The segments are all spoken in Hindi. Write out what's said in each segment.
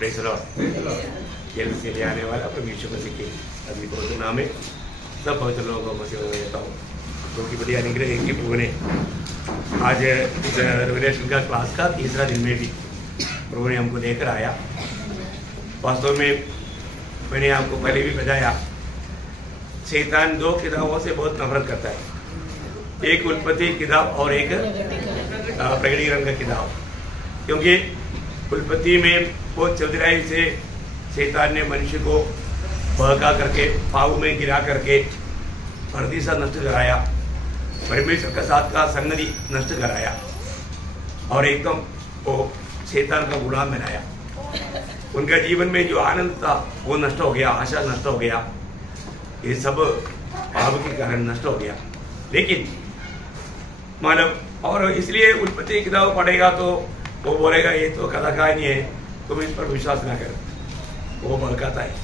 Praise the Lord. जल्द से ले आने वाला प्रभु यीशु मसीह के अभी पवित्र नाम में सब पवित्र लोगों को मसीह में देता हूँ, क्योंकि बड़ी अनुग्रह है कि प्रभु ने आज इस रेवलेशन का क्लास का तीसरा दिन में भी प्रभु ने हमको लेकर आया। वास्तव में मैंने आपको पहले भी बताया, शैतान दो किताबों से बहुत नफरत करता है, एक उत्पत्ति किताब और एक प्रकटीकरण का किताब। क्योंकि उत्पत्ति में बहुत चतुराई से शैतान ने मनुष्य को बहका करके पाव में गिरा करके धरती सा नष्ट कराया, परमेश्वर के साथ का संगति नष्ट कराया और एकदम वो शैतान का गुलाम बनाया। उनका जीवन में जो आनंद था वो नष्ट हो गया, आशा नष्ट हो गया, ये सब पाप के कारण नष्ट हो गया। लेकिन मानव और इसलिए उत्पत्ति किताब पढ़ेगा तो वो बोलेगा ये तो कथा कहानी है, तुम इस पर विश्वास ना करो, वो बहकाता है।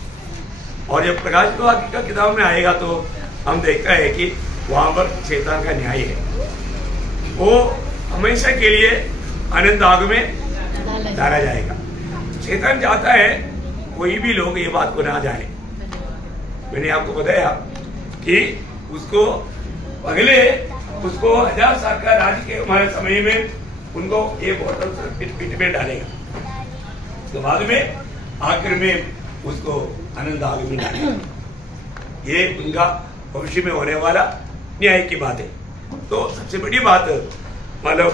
और जब प्रकाश का किताब में आएगा तो हम देखता है कि वहां पर शैतान का न्याय है, वो हमेशा के लिए अनंत आग में डाला जाएगा। शैतान चाहता है कोई भी लोग ये बात को ना जाने। मैंने आपको बताया कि उसको पहले उसको 1000 साल का राज के हमारे समय में उनको ये बोतल पिट में डालेगा, तो बाद में आखिर में उसको आनंद आग में डालेगा। ये उनका भविष्य में होने वाला न्याय की बात है। तो सबसे बड़ी बात मतलब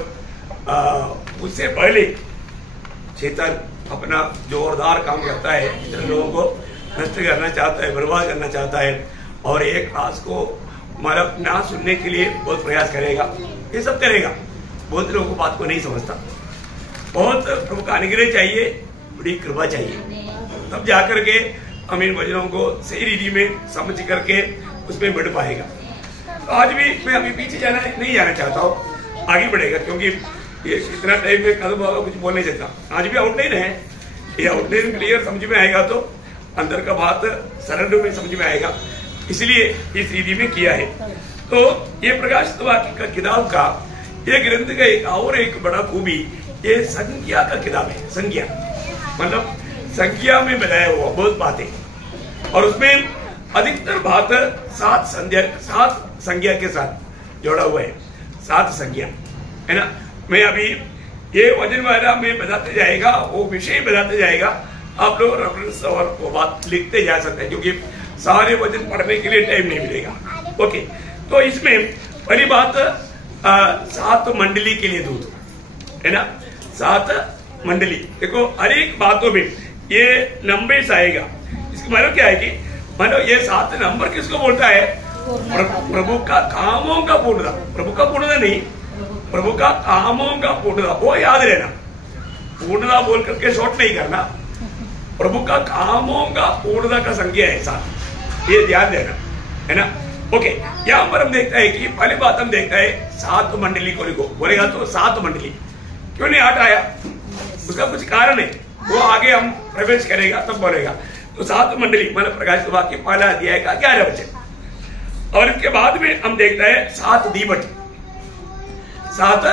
उससे पहले शैतान अपना जोरदार काम करता है, जिन लोगों को नष्ट करना चाहता है, बर्बाद करना चाहता है और एक क्लास को मतलब ना सुनने के लिए बहुत प्रयास करेगा, ये सब करेगा। बहुत लोगों को बात को नहीं समझता। बहुत प्रभु का अनुग्रह चाहिए, बड़ी कृपा चाहिए, तब जाकर के हम इन वचनों को सही रीति में समझ करके उसमें बढ़ पाएगा। तो आज भी मैं अभी पीछे नहीं जाना चाहता हूँ, आगे बढ़ेगा, क्योंकि ये इतना टाइम में खत्म होगा, कुछ बोल नहीं सकता। आज भी आउटलाइन है, ये आउटलाइन क्लियर समझ में आएगा तो अंदर का बात सरल रूप में समझ में आएगा, इसलिए इस रीति में किया है। तो ये प्रकाशित वाक्य का किताब का ये ग्रंथ का एक बड़ा खूबी ये संज्ञा का किताब है। संज्ञा मतलब संख्या में बताया हुआ बहुत बातें, और उसमें अधिकतर बात 7 संज्ञा के साथ जोड़ा हुआ है। 7 संज्ञा है ना। मैं अभी ये वचन वाला में बताते जाएगा, वो विषय बताते जाएगा, आप लोग रेफरेंस और वो बात लिखते जा सकते हैं, क्योंकि सारे वचन पढ़ने के लिए टाइम नहीं मिलेगा। ओके, तो इसमें पहली बात 7 मंडली के लिए दूत है ना। 7 मंडली, देखो हर एक बातों में ये नंबर्स आएगा। इसका मतलब क्या है कि मतलब ये 7 नंबर किसको बोलता है? प्रभु का कामों का पूर्णता, प्रभु का पूर्णता नहीं, प्रभु का कामों का पूर्णता, वो याद रहना। पूर्णता बोल करके शॉर्ट नहीं करना, प्रभु का कामों का पूर्णता का संख्या है 7, ये ध्यान देना है ना। ओके, यहाँ पर हम देखता है कि पहली बात हम देखता है 7 मंडली को लिखो। बोलेगा तो 7 मंडली क्यों नहीं 8 आया? उसका कुछ कारण है, वो आगे हम प्रवेश करेगा तब बोलेगा। तो 7 मंडली मतलब प्रकाशित वाक्य पहला अध्याय का 11 वचन, और इसके बाद में हम देखता है 7 दीवट। 7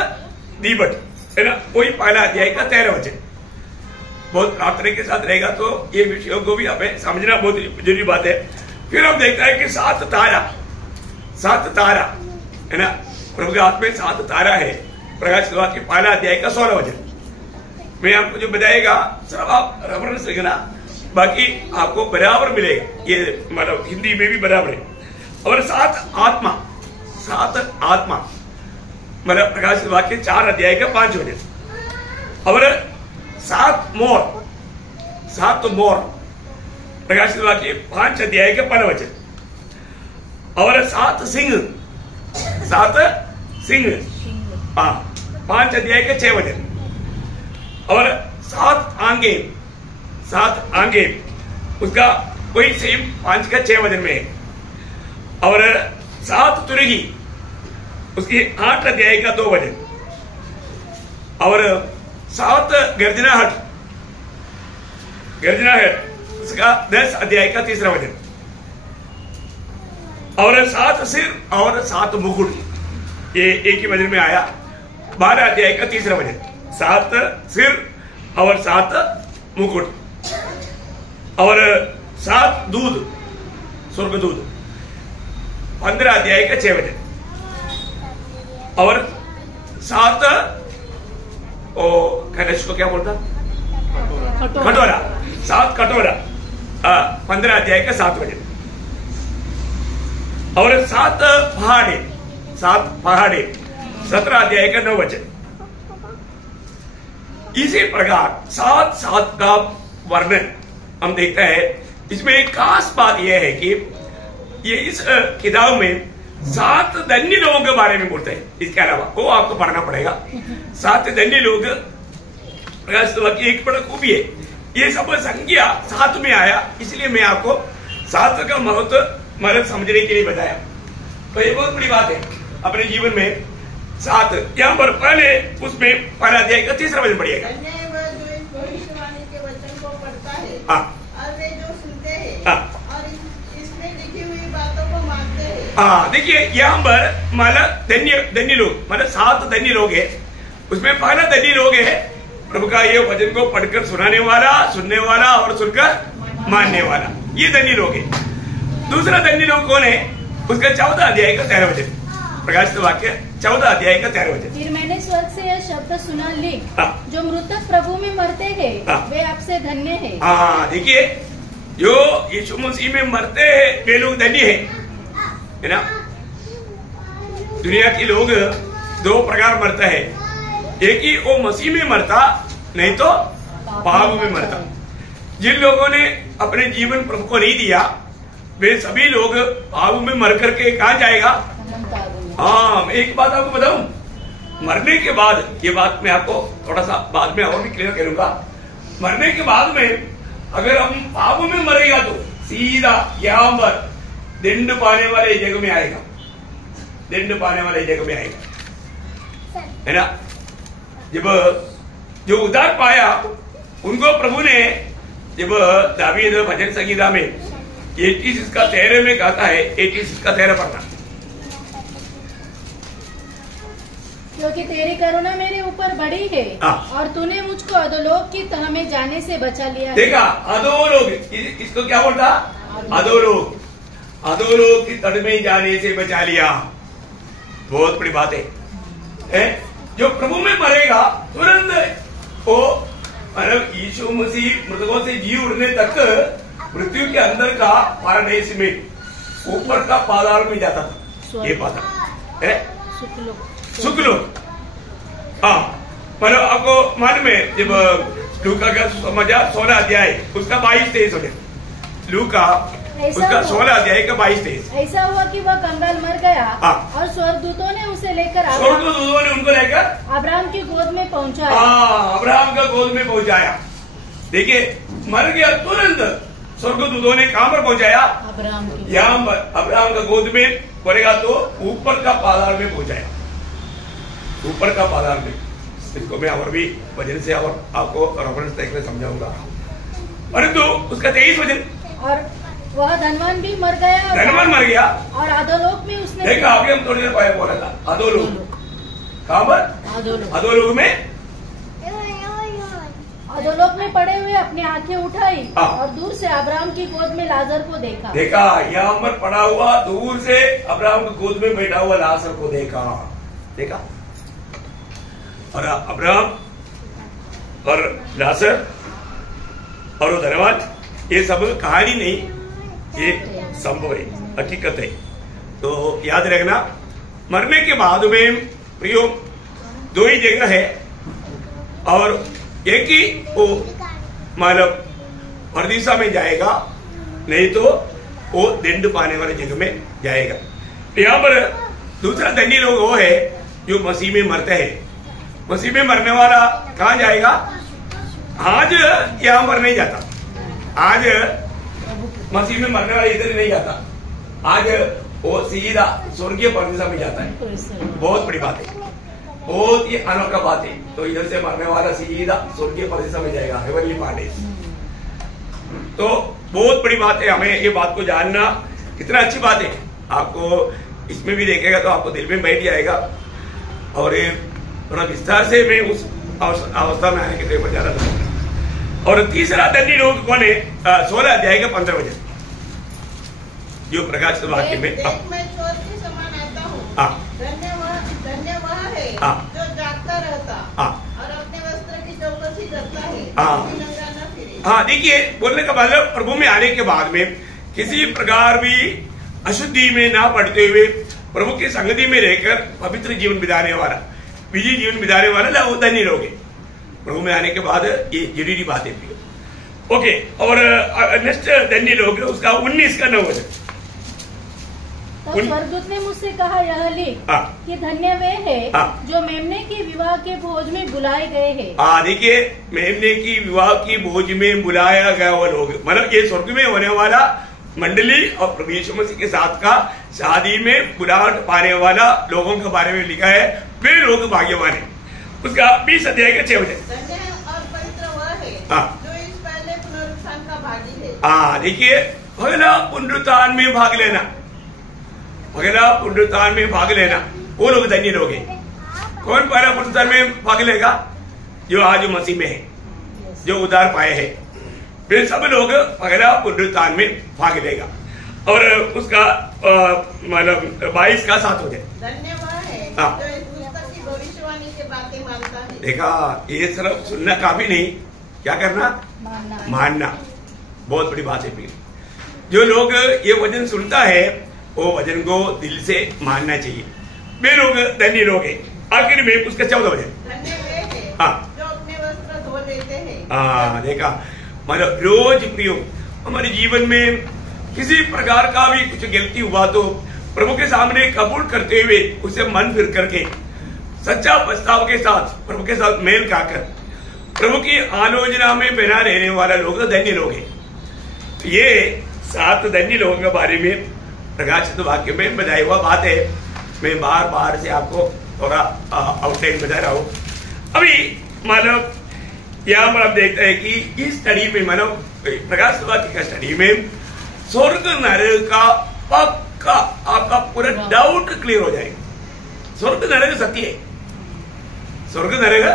दीवट है ना, वही पहला अध्याय का 13 वचन। बहुत प्रार्थना के साथ रहेगा तो ये विषयों को भी हमें समझना बहुत जरूरी बात है। फिर हम देखता है कि 7 तारा, 7 तारा है ना, प्रभु के हाथ में 7 तारा है। प्रकाशित वाक्य पहला अध्याय का 16 वचन। मैं आपको जो बताएगा सब आप रेफरेंस लिखना, बाकी आपको बराबर मिलेगा, ये मतलब हिंदी में भी बराबर है। और 7 आत्मा, 7 आत्मा मतलब प्रकाशित वाक्य 4 अध्याय का 5 वचन। और 7 मोर, 7 मोर प्रकाशित वाक्य 5 अध्याय का 15 वचन। और 7 सिंह, 7 सिंह 5 अध्याय के 6 वचन। और 7 आंगे, 7 आंगे उसका वही सेम 5 का 6 वचन में है। और 7 तुरगी उसकी 8 अध्याय का 2 वचन। और 7 गर्जनाहट, गर्जनाहट उसका 10 अध्याय का 3 वचन। और 7 सिर और 7 मुकुट, ये एक ही वचन में आया, 12 अध्याय का 3 वचन। 7 सिर और 7 मुकुट। और 7 दूध, स्वर्ग दूध, 15 अध्याय का 6 वचन, और 7 कलश को क्या बोलता, कटोरा, 7 कटोरा, 15 अध्याय का 7 वचन, और 7 पहाड़े 17 अध्याय का 9 वचन। इसी प्रकार 7 का वर्णन हम देखते हैं। इसमें एक खास बात यह है कि ये इस किताब में 7 धन्य लोगों के बारे में बोलते हैं। इसके अलावा वो आपको पढ़ना पड़ेगा। 7 धन्य लोग प्रकाश की एक बड़ा खूबी है, ये सब संख्या 7 में आया, इसलिए मैं आपको 7 का महत्व मतलब समझने के लिए बताया। तो ये बहुत बड़ी बात है अपने जीवन में। 7 यहाँ पर पहले उसमें पहला अध्याय का 3रा वचन पढ़िएगा। भविष्यवाणी के वचन को पढ़ता है और वे जो सुनते हैं और इसमें लिखी हुई बातों को मानते हैं। देखिए यहाँ पर मतलब धन्य लोग, मतलब 7 धन्य लोग है। उसमें पहला धन्य लोग है प्रभु का ये वचन को पढ़कर सुनाने वाला, सुनने वाला और सुनकर मानने वाला, ये धन्य लोग है। दूसरा धन्य लोग कौन है? उसका 14 अध्याय का 13 वचन, प्रकाशित वाक्य 14 अध्याय का 13 वचन। फिर मैंने स्वर्ग से यह शब्द सुना, लिख जो मृतक प्रभु में मरते हैं वे आपसे धन्य हैं। देखिए जो यीशु मसीह में मरते हैं वे लोग धन्य है ना। दुनिया के लोग 2 प्रकार मरता है, एक ही वो मसीह में मरता, नहीं तो पाप में मरता। जिन लोगों ने अपने जीवन प्रभु को नहीं दिया वे सभी लोग पाप में मर करके कहाँ जाएगा? मैं एक बात आपको बताऊं, मरने के बाद, ये बात मैं आपको थोड़ा सा बाद में और भी क्लियर करूंगा। मरने के बाद में अगर हम पाप में मरेगा तो सीधा यहाँ पर दंड पाने वाले जगह में आएगा, दंड पाने वाले जगह में आएगा, है ना। जब जो उद्धार पाया उनको प्रभु ने, जब दावीद भजन संगीता में 86 का 13 में कहता है, 86 का 13 पढ़ना, क्योंकि तेरी करुणा मेरे ऊपर बड़ी है और तूने मुझको अधोलोक की तह में जाने से बचा लिया। देखा, अधोलोक, इसको क्या बोलता? अधोलोक, अधोलोक की तट में जाने से बचा लिया। बहुत बड़ी बात है। जो प्रभु में मरेगा तुरंत वो, मतलब यीशु मसीह मृतकों से जी उठने तक मृत्यु के अंदर का पाराडाइस में ऊपर का पाताल में जाता था। ये पाताल है सुखलोक। मतलब आपको मालूम है जब लूका का समाचार 16 अध्याय उसका 22-23 हो गया। लूका उसका 16 अध्याय का 22-23। ऐसा हुआ कि वह कंगाल मर गया और स्वर्गदूतों ने उसे लेकर, स्वर्गदूतों ने उनको लेकर अब्राहम की गोद में पहुंचाया। अब्राहम का गोद में पहुंचाया। देखिए मर गया तुरंत स्वर्गदूतों ने कहां पर पहुंचाया? यहाँ पर अब्राहम का गोद में पड़ेगा तो ऊपर का पाताल में पहुंचाया, ऊपर का पाताल में। इसको मैं और भी वजन से और आपको रेफरेंस देखकर समझाऊंगा। परंतु उसका 23 वचन, और वह धनवान भी मर गया, धनवान मर गया और अधोलोक में उसने देखा। अभी हम थोड़ी देर पहले बोला था अधोलोक, कहां पर? अधोलोक में, अधोलोक में पड़े हुए अपनी आंखें उठाई और दूर से अब्राहम की गोद में लाजर को देखा। देखा, यहाँ पर पड़ा हुआ दूर से अब्राहम की गोद में बैठा हुआ लाजर को देखा। देखा, और अब्राहम और लाजर और वो धनवान, ये सब कहानी नहीं, ये संभव है, हकीकत है। तो याद रखना, मरने के बाद में प्रियो 2 ही जगह है, और एक ही वो मतलब परदिशा में जाएगा, नहीं तो वो दंड पाने वाले जगह में जाएगा। यहाँ पर दूसरा धन्य लोग वो है जो मसीह में मरते हैं। मसीह में मरने वाला कहाँ जाएगा? आज यहाँ पर नहीं जाता, आज मसीह में मरने वाला इधर नहीं जाता, आज वो सीधा स्वर्गीय परदिशा में जाता है। बहुत बड़ी बात है, बहुत ही अनोखा बात है। तो इधर से मरने वाला सीधा स्वर्गीय परदिशा में जाएगा, हेवनली पैराडाइज। तो बहुत बड़ी बात है, हमें ये बात को जानना कितना अच्छी बात है। आपको इसमें भी देखेगा तो आपको दिल में बैठ जाएगा, और थोड़ा विस्तार से मैं उस अवस्था में आने के लिए ज्यादा और तीसरा धन्य लोग कौन है? 16 अध्याय का 15 वचन, जो प्रकाशित वाक्य में मैं चोर के समान आता हूँ, धन्य वह है जो जागता रहता और अपने वस्त्र की चौकसी करता है, नंगा न फिरे। हाँ, देखिए बोलने का मतलब प्रभु में आने के बाद में किसी प्रकार भी अशुद्धि में ना पड़ते हुए प्रभु की संगति में रहकर पवित्र जीवन बिताने वाला, विजय जीवन बिताने वाला वो धन्य लोग हैं। प्रभु में आने के बाद ये जरूरी बातें भी। ओके, और नेक्स्ट धन्य लोग है उसका 19 का 9 वचन। तो स्वर्गदूत ने मुझसे कहा, यह लिख कि धन्य वे है जो मेमने की विवाह के भोज में बुलाए गए हैं। देखिए, मेमने की विवाह की भोज में बुलाया गया वो लोग, मतलब ये स्वर्ग में होने वाला मंडली और प्रभु यीशु मसीह के साथ का शादी में बुलाहट पाने वाला लोगों के बारे में लिखा है, वे लोग भाग्यवान है। उसका 20 अध्याय का 6 वचन। धन्य और पवित्र वह है जो इस पहले पुनरुत्थान का भागी है। देखिए, पहला पुनरुत्थान में भाग लेना, पहला पुनरुत्थान में भाग लेना, वो लोग धन्य लोग हैं। कौन पहला पुनरुत्थान में भाग लेगा? जो आज मसीह में है, जो उद्धार पाए हैं, वे सब लोग पहला पुनरुत्थान में भाग लेगा। और उसका मतलब 22 का 7 हो जाए। धन्य वह है जो इस पुस्तक की भविष्यवाणी के बातें मानता है। देखा, ये सिर्फ सुनना काफी नहीं, क्या करना? मानना। बहुत बड़ी बात है। फिर जो लोग ये वचन सुनता है वो वचन को दिल से मानना चाहिए, वे लोग धन्य लोग हैं। आखिर में उसका 14 वचन। धन्य वे हैं जो अपने वस्त्र धो लेते हैं। देखा, मतलब रोज प्रियो हमारे जीवन में किसी प्रकार का भी कुछ गलती हुआ तो प्रभु के सामने कबूल करते हुए उसे मन फिर करके सच्चा पछताव के साथ प्रभु के साथ मेल खाकर प्रभु की आलोचना में बना रहने वाला लोग धन्य लोग हैं। तो ये 7 धन्य लोगों के बारे में प्रकाशित वाक्य में बताया हुआ बात है। मैं बार बार से आपको थोड़ा आउटलाइन बता रहा हूँ। अभी मतलब यहाँ पर आप देखते हैं कि इस स्टडी में, मतलब प्रकाशित वाक्य का स्टडी में स्वर्ग नरक का पक्का आपका पूरा डाउट क्लियर हो जाएगा। स्वर्ग नरक सत्य है, स्वर्ग नरक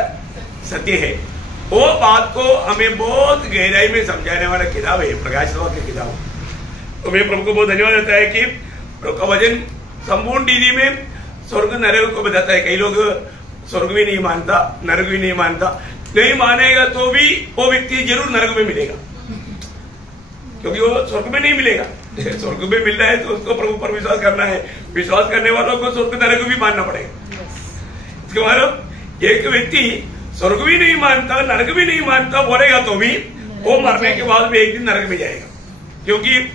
सत्य है। वो बात को हमें बहुत गहराई में समझाने वाला किताब है प्रकाशित वाक्य की किताब। तो मैं प्रभु को बहुत धन्यवाद देता है कि प्रभु का वचन संपूर्ण रीति में स्वर्ग नरक को बताता है। कई लोग स्वर्ग भी नहीं मानता, नरक भी नहीं मानता। नहीं मानेगा तो भी वो व्यक्ति जरूर नरक में मिलेगा, क्योंकि वो स्वर्ग में नहीं मिलेगा। स्वर्ग में मिल रहा है तो उसको प्रभु पर विश्वास करना है। विश्वास करने वालों को स्वर्ग नरक भी मानना पड़ेगा। इसके मतलब एक व्यक्ति स्वर्ग भी नहीं मानता, नरक भी नहीं मानता बोलेगा तो भी वो मरने के बाद भी एक दिन नरक में जाएगा, क्योंकि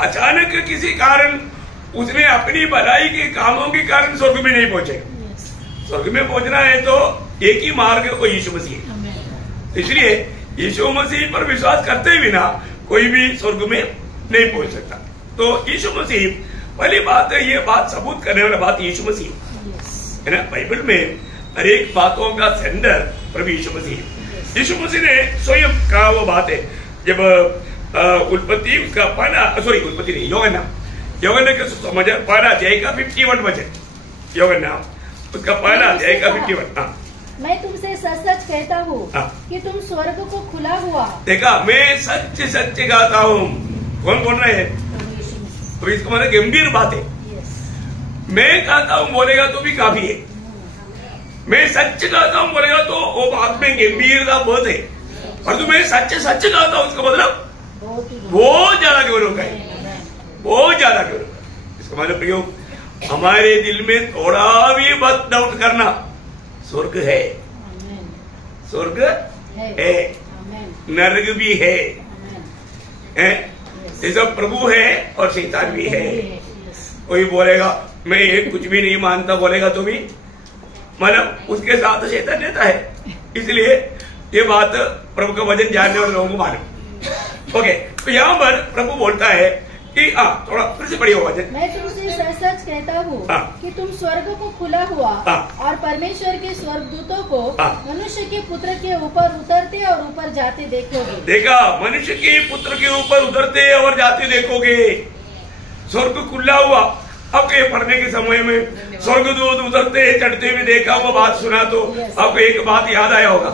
अचानक किसी कारण उसने अपनी भलाई के कामों के कारण स्वर्ग में नहीं पहुंचेगा। स्वर्ग में पहुंचना है तो एक ही मार्ग वो यीशु मसीह है। इसलिए यीशु मसीह पर विश्वास करते बिना कोई भी स्वर्ग में नहीं पहुंच सकता। तो यीशु मसीह, पहली बात है, ये बात सबूत करने वाला बात यीशु मसीह है ना। बाइबल में हर एक बातों का सेंटर प्रभु यीशु मसीह। यीशु मसीह ने स्वयं कहा वो बात है, जब उत्पत्ति उसका उत्पत्ति नहीं, योहन्ना के समाचार पहला अध्याय का 51 वचन, योहन्ना उसका पहला अध्याय का 51। मैं तुमसे सच सच कहता हूँ कि तुम स्वर्ग को खुला हुआ। देखा, मैं सच सच कहता हूँ। कौन बोल रहे हैं? तो इसको मतलब गंभीर बात है। मैं कहता हूँ बोलेगा तो भी काफी है। मैं सच कहता हूँ बोलेगा तो वो बात में गंभीरता बहुत है। और तो मैं सच सच कहता हूँ उसका मतलब बहुत ज्यादा गौरव का है, बहुत ज्यादा गौरव। इसका मतलब प्रयोग हमारे दिल में थोड़ा भी मत डाउट करना, स्वर्ग है, स्वर्ग है, नरक भी है, ये सब प्रभु है और शैतान भी है। कोई बोलेगा मैं ये कुछ भी नहीं मानता बोलेगा तो भी मतलब उसके साथ शैतान रहता है। इसलिए ये बात प्रभु का वचन जानने वाले लोगों को मालूम। ओके, तो यहाँ पर प्रभु बोलता है कि थोड़ा फिर से पढ़िए वचन। मैं तुमसे सच सच कहता हूँ कि तुम स्वर्ग को खुला हुआ और परमेश्वर के स्वर्गदूतों को मनुष्य के पुत्र के ऊपर उतरते और ऊपर जाते देखोगे। देखा, मनुष्य के पुत्र के ऊपर उतरते और जाते देखोगे। स्वर्ग खुला हुआ आपको ये पढ़ने के समय में स्वर्गदूत उतरते चढ़ते हुए देखा, वो बात सुना तो आपको एक बात याद आया होगा,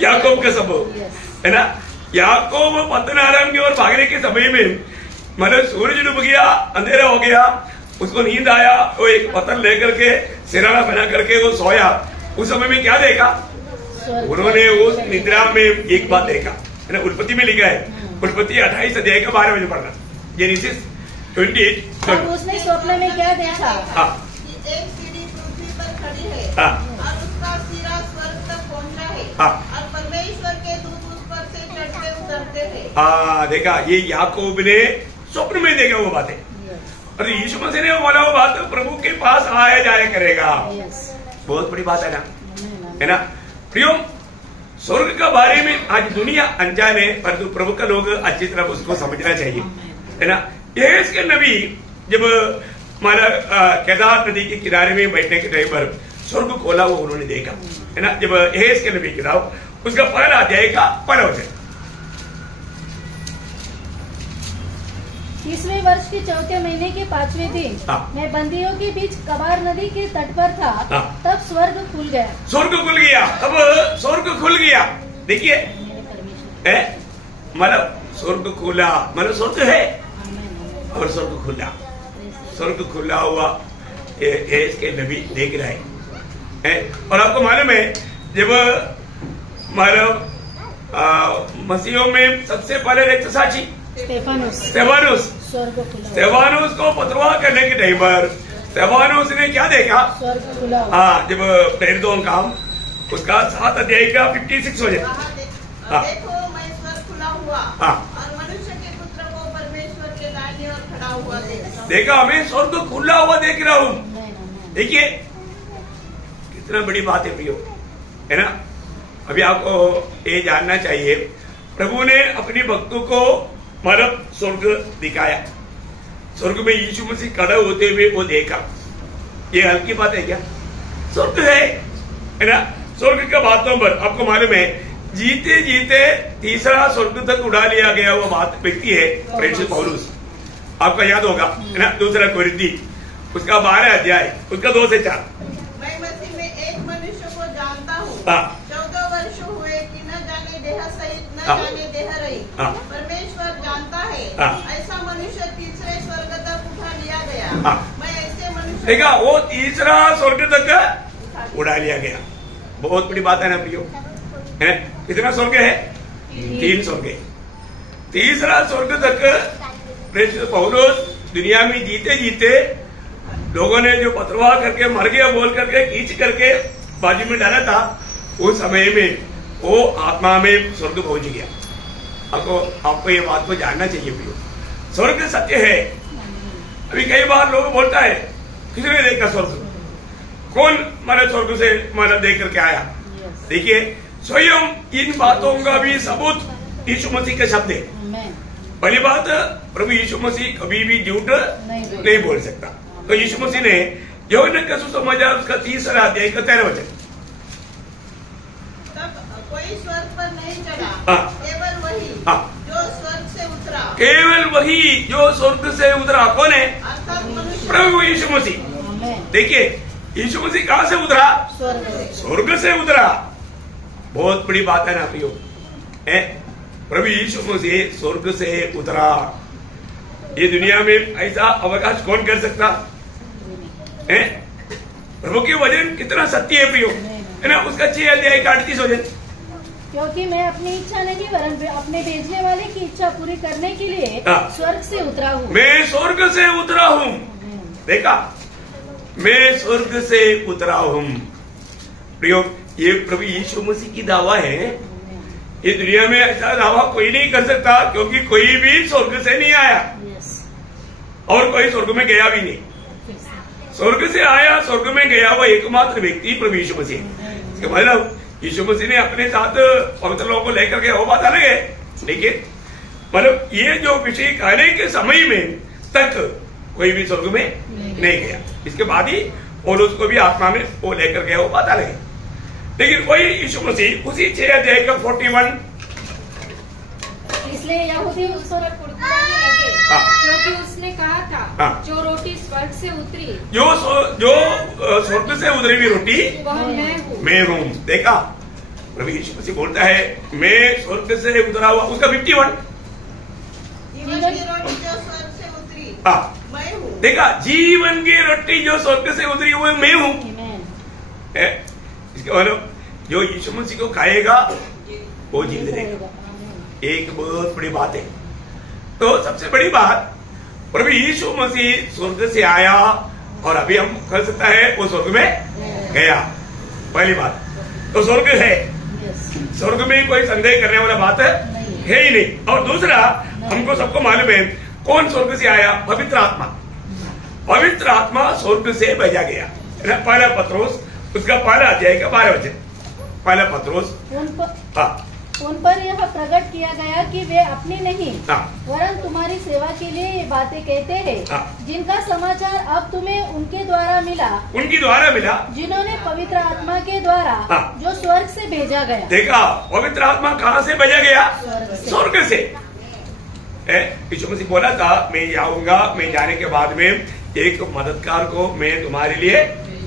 याकूब का सबूत है ना। याकूब पतन आराम की ओर भागने के समय में मतलब सूरज डूब गया, अंधेरा हो गया, उसको नींद आया, वो एक पतन लेकर के सिराना बना करके वो सोया। उस समय में क्या देखा उन्होंने? उस निद्रा में एक बात देखा है ना, उत्पत्ति में लिखा है, उत्पत्ति 28 अध्याय का 12 बजे पढ़ना, जेनेसिस 28। अब उसने स्वप्न में क्या देखा? एक सीढ़ी पृथ्वी पर खड़ी है और उसका सिरा स्वर्ग तक पहुंचा है और परमेश्वर के दूत उस पर से चढ़ते उतरते हैं। देखा, ये याकूब ने स्वप्न में देखा वो बातें, और यीशु मसीह ने बोला वो बात प्रभु के पास आया जाया करेगा। बहुत बड़ी बात है ना प्रियो। स्वर्ग का बारे में आज दुनिया अनजान है, परंतु प्रभु का लोग अच्छी तरह उसको समझना चाहिए, है ना। यहेज के नबी जब हमारा केदार नदी के किनारे में बैठने के टाइम पर स्वर्ग खोला वो उन्होंने देखा, है ना। जब यहेज के नबी किताब उसका पहला अध्याय का पहला वचन, 30वें वर्ष के चौथे महीने के 5वें दिन मैं बंदियों के बीच कबार नदी के तट पर था, तब स्वर्ग खुल गया। स्वर्ग खुल गया, तब स्वर्ग खुल गया। देखिए मतलब स्वर्ग खुला, मतलब स्वर्ग है और स्वर्ग खुला, स्वर्ग खुला हुआ इसके नबी देख रहे हैं। और आपको मालूम है जब मतलब मसीहों में सबसे पहले रक्तसाक्षी स्तेफानुस को पथरवाह करने के टाइम पर स्तेफानुस ने क्या देखा? स्वर्ग खुला। जब प्रेरितों का काम उसका 7 अध्याय का 56 हो जाए। देखो मैं स्वर्ग खुला हुआ और मनुष्य के पुत्र को परमेश्वर के दाहिने ओर खड़ा हुआ देखा। मैं स्वर्ग खुला हुआ देख रहा हूँ। देखिए कितना बड़ी बात है प्रियो, है ना। अभी आपको ये जानना चाहिए, प्रभु ने अपनी भक्तों को मतलब स्वर्ग दिखाया, स्वर्ग में यीशु मसीह खड़े होते हुए वो देखा। ये हल्की बात है क्या? स्वर्ग है ना। स्वर्ग का बातों पर आपको मालूम है जीते जीते तीसरा स्वर्ग तक उड़ा लिया गया वो बात व्यक्ति है प्रेरित पौलुस, आपका याद होगा, है ना। 2 कोरिन्थी उसका 12 अध्याय उसका 2 से 4। मैं मसीह में एक मनुष्य को जानता हूँ, 14 वर्ष हुए कि न जाने देह सहित न जाने देह रही, परमेश्वर जानता है। ऐसा मनुष्य तीसरे स्वर्ग तक उठा लिया गया। मैं ऐसे मनुष्य देखा, वो तीसरा स्वर्ग तक उड़ा लिया गया। बहुत बड़ी बात है ना प्रियो, है। कितना स्वर्ग है? 3 स्वर्ग है। तीसरा स्वर्ग तक प्रेरित पौलुस दुनिया में जीते जीते लोगों ने जो पथरवाह करके मर गया बोल करके खींच करके बाजू में डाला था, उस समय में वो आत्मा में स्वर्ग पहुंच गया। आपको ये बात को जानना चाहिए प्रियो, स्वर्ग सत्य है। अभी कई बार लोग बोलता है किसी ने देखा स्वर्ग, कौन मारे स्वर्ग से मारा देख करके आया? देखिए स्वयं इन बातों का भी सबूत यीशु मसीह के शब्द है। पहली बात, प्रभु यीशु मसीह कभी भी झूठ नहीं बोल सकता। तो यीशु मसीह ने यूहन्ना का सुसमाचार उसका 3 अध्याय का 13 वचन, तब कोई स्वर्ग पर नहीं चढ़ा, केवल वही जो स्वर्ग से उतरा। केवल वही जो स्वर्ग से उतरा। कौन है? अर्थात मनुष्य, प्रभु यीशु मसीह। देखिए यीशु मसीह कहाँ से उतरा? स्वर्ग से उतरा। बहुत बड़ी बात है ना प्रियो, प्रभु यीशु मसीह स्वर्ग से उतरा। ये दुनिया में ऐसा अवकाश कौन कर सकता है? प्रभु के वचन कितना सत्य है प्रियो, है ना। उसका 6 अध्याय का 38 वचन, क्योंकि मैं अपनी इच्छा नहीं वरन अपने भेजने वाले की इच्छा पूरी करने के लिए स्वर्ग से उतरा हूँ। मैं स्वर्ग से उतरा हूँ। देखा, मैं स्वर्ग से उतरा हूँ प्रियो। ये प्रभु यीशु मसीह की दावा है। ये दुनिया में ऐसा दावा कोई नहीं कर सकता, क्योंकि कोई भी स्वर्ग से नहीं आया और कोई स्वर्ग में गया भी नहीं। स्वर्ग से आया, स्वर्ग में गया वो एकमात्र व्यक्ति प्रभु यीशु मसीह। इसका मतलब यीशु मसीह ने अपने साथ पवित्र लोगों को लेकर के वो बात अलग है, लेकिन मतलब ये जो विषय कहने के समय में तक कोई भी स्वर्ग में नहीं गया। इसके बाद ही पौलुस को भी आत्मा में वो लेकर गया, वो बात अलग है। लेकिन वही यीशु मसीह उसी 6 अध्याय का 41, इसलिए यहूदी उस पर कुड़कुड़ाने लगे क्योंकि उसने कहा था जो रोटी स्वर्ग से उतरी, जो स्वर्ग से उतरी हुई रोटी वह मैं हूँ। देखा, प्रभु यीशु मसीह बोलता है मैं स्वर्ग से उतरा हुआ। उसका 51 जीवन की रोटी जो स्वर्ग से उतरी मैं हूँ। देखा, जीवन की रोटी जो स्वर्ग से उतरी हुई मैं हूँ। इसके मतलब जो यीशु मसीह को खाएगा वो जीवित रहेगा। एक बहुत बड़ी बात है। तो सबसे बड़ी बात, प्रभु यीशु मसीह स्वर्ग से आया और अभी हम कर सकता है वो स्वर्ग में गया। पहली बात तो स्वर्ग है, स्वर्ग में कोई संदेह करने वाला बात है ही नहीं। और दूसरा, हमको सबको मालूम है कौन स्वर्ग से आया, पवित्र आत्मा। पवित्र आत्मा स्वर्ग से भेजा गया। पहला पत्रोस उसका पहला अध्याय का 12 वचन। पहला पत्रोस उन पर यह प्रकट किया गया कि वे अपनी नहीं वरन तुम्हारी सेवा के लिए ये बातें कहते हैं, जिनका समाचार अब तुम्हें उनके द्वारा मिला, जिन्होंने पवित्र आत्मा के द्वारा जो स्वर्ग से भेजा गया। देखा, पवित्र आत्मा कहाँ से भेजा गया? स्वर्ग से। यीशु मसीह बोला था मैं आऊंगा, मैं जाने के बाद में एक मददगार को मैं तुम्हारे लिए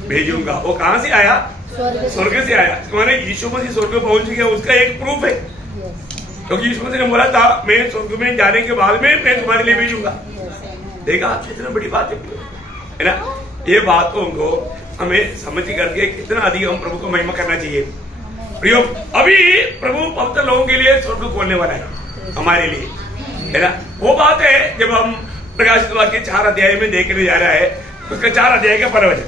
भेजूंगा। वो कहाँ से आया? स्वर्ग से आया। माने यीशु मसीह स्वर्ग पहुंच गया, उसका एक प्रूफ है। क्योंकि यीशु मसीह ने बोला था मैं स्वर्ग में जाने के बाद में मैं तुम्हारे लिए भेजूंगा। देखा, कितना बड़ी बात है ना। ये बातों को हमें समझ करके कितना अधिक हम प्रभु को महिमा करना चाहिए। प्रियो, अभी प्रभु पवित्र लोगों के लिए स्वर्ग खोलने वाला है हमारे लिए, है ना। वो बात है जब हम प्रकाशित वाक्य 4 अध्याय में देखने जा रहा है, उसका 4 अध्याय का 12 वचन।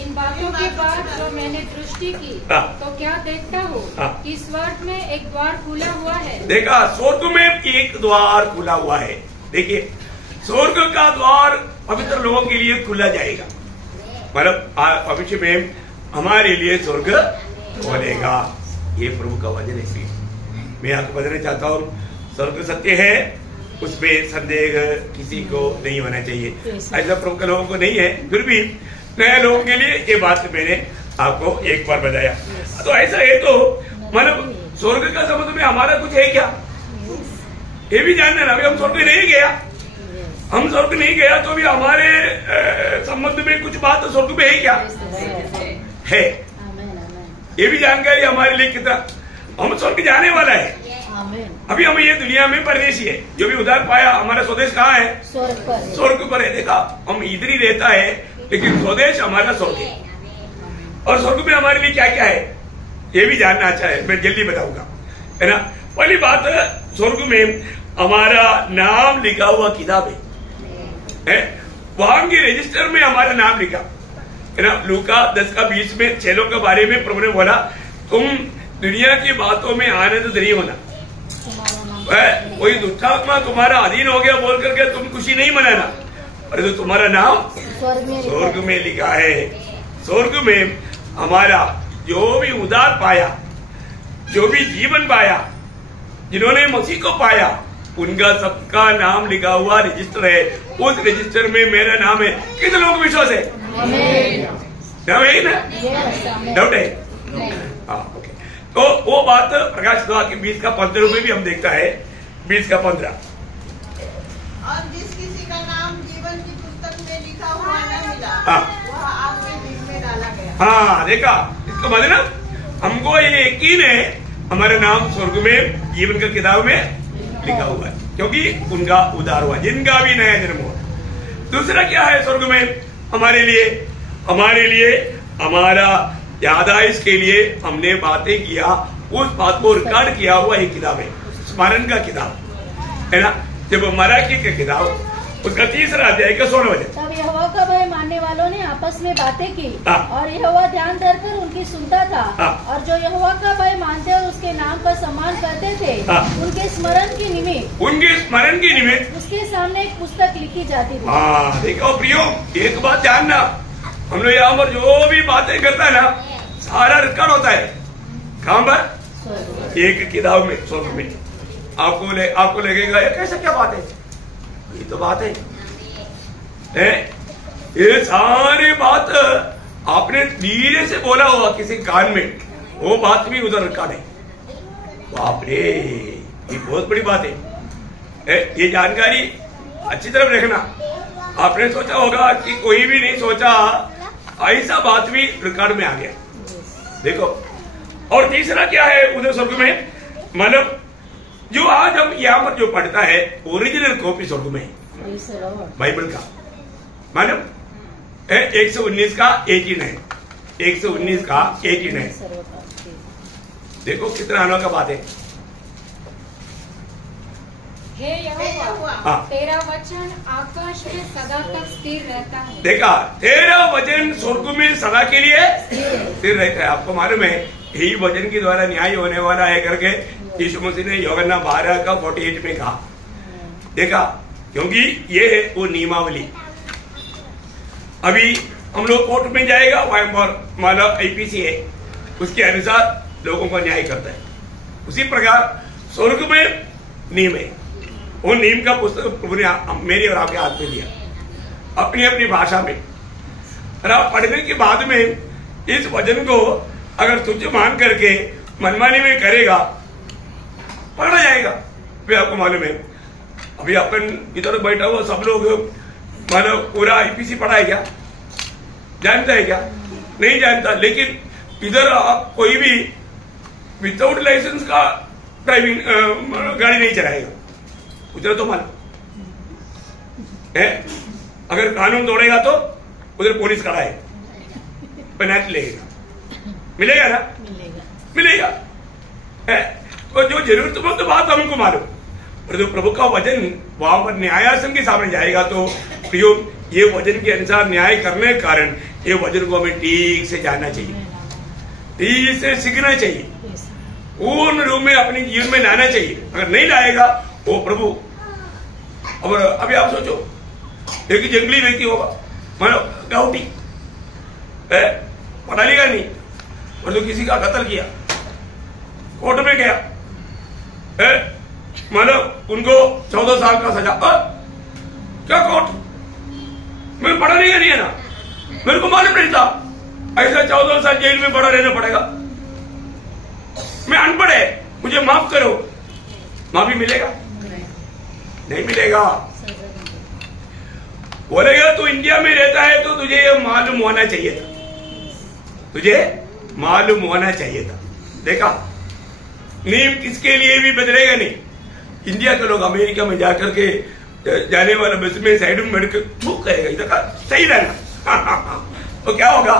इन बातों के बाद जो मैंने दृष्टि की तो क्या देखता हूँ कि स्वर्ग में एक द्वार खुला हुआ है। देखा, स्वर्ग में एक द्वार खुला हुआ है। देखिए, स्वर्ग का द्वार पवित्र लोगों के लिए खुला जाएगा। मतलब भविष्य में हमारे लिए स्वर्ग खोलेगा। ये प्रभु का वचन है। मैं आपको बताना चाहता हूँ, स्वर्ग सत्य है, उसमें संदेह किसी को नहीं होना चाहिए। ऐसा प्रभु के लोगों को नहीं है, फिर भी नए लोगों के लिए ये बात मैंने आपको एक बार बताया। तो ऐसा है, तो मतलब स्वर्ग का संबंध में हमारा कुछ है क्या, ये भी जानना ना। अभी हम स्वर्ग नहीं गया, हम स्वर्ग नहीं गया तो भी हमारे संबंध में कुछ बात तो स्वर्ग में है क्या है, ये भी जानकारी हमारे लिए कितना। हम स्वर्ग जाने वाला है। अभी हम ये दुनिया में परदेशी है। जो भी उधार पाया, हमारा स्वदेश कहाँ है? स्वर्ग पर है। देखा, हम इधर ही रहता है, लेकिन स्वदेश हमारा स्वर्ग है। और स्वर्ग में हमारे लिए क्या क्या है ये भी जानना अच्छा है, मैं जल्दी बताऊंगा, है ना। पहली बात, स्वर्ग में हमारा नाम लिखा हुआ किताब है। वहां के रजिस्टर में हमारा नाम लिखा, है ना। लूका 10:20 में चेलों के बारे में प्रभु ने बोला, तुम दुनिया की बातों में आनंद नहीं होना, कोई दुष्टात्मा तुम्हारा अधीन हो गया बोल करके तुम खुशी नहीं मनाना, अरे तो तुम्हारा नाम स्वर्ग में लिखा है। स्वर्ग में हमारा जो भी उद्धार पाया, जो भी जीवन पाया, जिन्होंने मसीह को पाया, उनका सबका नाम लिखा हुआ रजिस्टर है। उस रजिस्टर में मेरा नाम है। कितने लोगों को विश्वास है? नाम है ना? डाउट है? हाँ, ओके। तो वो बात प्रकाश के 20 का 15 में भी हम देखता है। 20 का 15। और जिस किसी का नाम जीवन की पुस्तक में लिखा हुआ न मिला, वह आग के बीच में डाला गया। हाँ, देखा, इसका मतलब हमको ये यकीन है हमारा नाम स्वर्ग में जीवन का किताब में लिखा हुआ है, क्योंकि उनका उद्धार हुआ, जिनका भी नया जन्म हुआ। दूसरा क्या है स्वर्ग में हमारे लिए? हमारे लिए हमारा यादाइश के लिए हमने बातें किया, उस बात को रिकॉर्ड किया हुआ एक किताब है, स्मरण का किताब, है ना। जब मराठी का किताब, उसका 3रा अध्याय का 16 वचन। तब यहोवा का भय मानने वालों ने आपस में बातें की और यहोवा ध्यान धरकर उनकी सुनता था। और जो यहोवा का भय मानते और उसके नाम का सम्मान करते थे, उनके स्मरण के निमित्त उसके सामने एक पुस्तक लिखी जाती थी। हाँ, देखो प्रियो, एक बात जानना, हम लोग यहाँ पर जो भी बातें करता है ना, सारा रिकॉर्ड होता है। कहाँ पर? एक किताब में, स्वर्ग में। आपको लगेगा ये कैसा क्या बात है? ये तो बात है। ये सारी बात आपने धीरे से बोला हुआ किसी कान में, वो बात भी उधर रिकॉर्ड है। बाप रे, ये बहुत बड़ी बात है। ये जानकारी अच्छी तरफ रखना। आपने सोचा होगा कि कोई भी नहीं सोचा, ऐसा बात भी रिकॉर्ड में आ गया। देखो, और तीसरा क्या है उधर स्वर्ग में, मतलब जो आज हम यहाँ पर जो पढ़ता है ओरिजिनल कॉपी स्वर्ग में है बाइबल का, मतलब 119 का 18 है, 119 का 18 है। देखो कितना अनोखा बात है। हे यहोवा, तेरा वचन आकाश में सदा तक स्थिर रहता है। देखा, तेरा वचन स्वर्ग में सदा के लिए स्थिर रहता है। आपको मालूम है यही वचन के द्वारा न्याय होने वाला है करके यीशु मसीह ने यूहन्ना 12 का 48 में कहा। देखा, क्योंकि ये है वो नियमावली। अभी हम लोग कोर्ट में जाएगा, मतलब आईपीसी है, उसके अनुसार लोगों का न्याय करता है। उसी प्रकार स्वर्ग में नियम है, वो नियम का पुस्तक प्रभु ने मेरे और आपके हाथ में दिया अपनी अपनी भाषा में। और आप पढ़ने के बाद में इस वचन को अगर तुझे मान करके मनमानी में करेगा, पकड़ा जाएगा। फिर आपको मालूम है अभी अपन इधर बैठा हुआ सब लोग मतलब पूरा आईपीसी पढ़ा है क्या, जानता है क्या? नहीं जानता। लेकिन इधर आप कोई भी विदाउट लाइसेंस का ड्राइविंग गाड़ी नहीं चलाएगा, उधर तो मालूम है। अगर कानून तोड़ेगा तो उधर पुलिस खड़ा है, पेनल्टी लगेगा, मिलेगा ना? मिलेगा है। तो जो जरूरतमंद बात हमको मालूम, और जो प्रभु का वचन वहां पर न्यायासन के सामने जाएगा तो प्रियो ये वचन के अनुसार न्याय करने के कारण ये वचन को हमें ठीक से जानना चाहिए, ठीक से सीखना चाहिए, पूर्ण रूप में अपने जीवन में लाना चाहिए। अगर नहीं लाएगा वो प्रभु, अब अभी आप सोचो एक जंगली व्यक्ति होगा, मतलब गाउटी पढ़ा लिखा नहीं, और जो किसी का कत्ल किया, कोर्ट में गया, मतलब उनको 14 साल का सजा। क्या कोर्ट? मैं पढ़ा लिखा नहीं है ना, मेरे को मालूम नहीं था ऐसा 14 साल जेल में पड़ा रहना पड़ेगा, मैं अनपढ़ है, मुझे माफ करो। माफी मिलेगा? नहीं मिलेगा। बोलेगा तू इंडिया में रहता है तो तुझे ये मालूम होना चाहिए था, तुझे मालूम होना चाहिए था। देखा, नियम किसके लिए भी बदलेगा नहीं। इंडिया के लोग अमेरिका में जाकर के जाने वाला बस में साइड में बैठ थूक करेगा, इधर का सही रहना तो क्या होगा,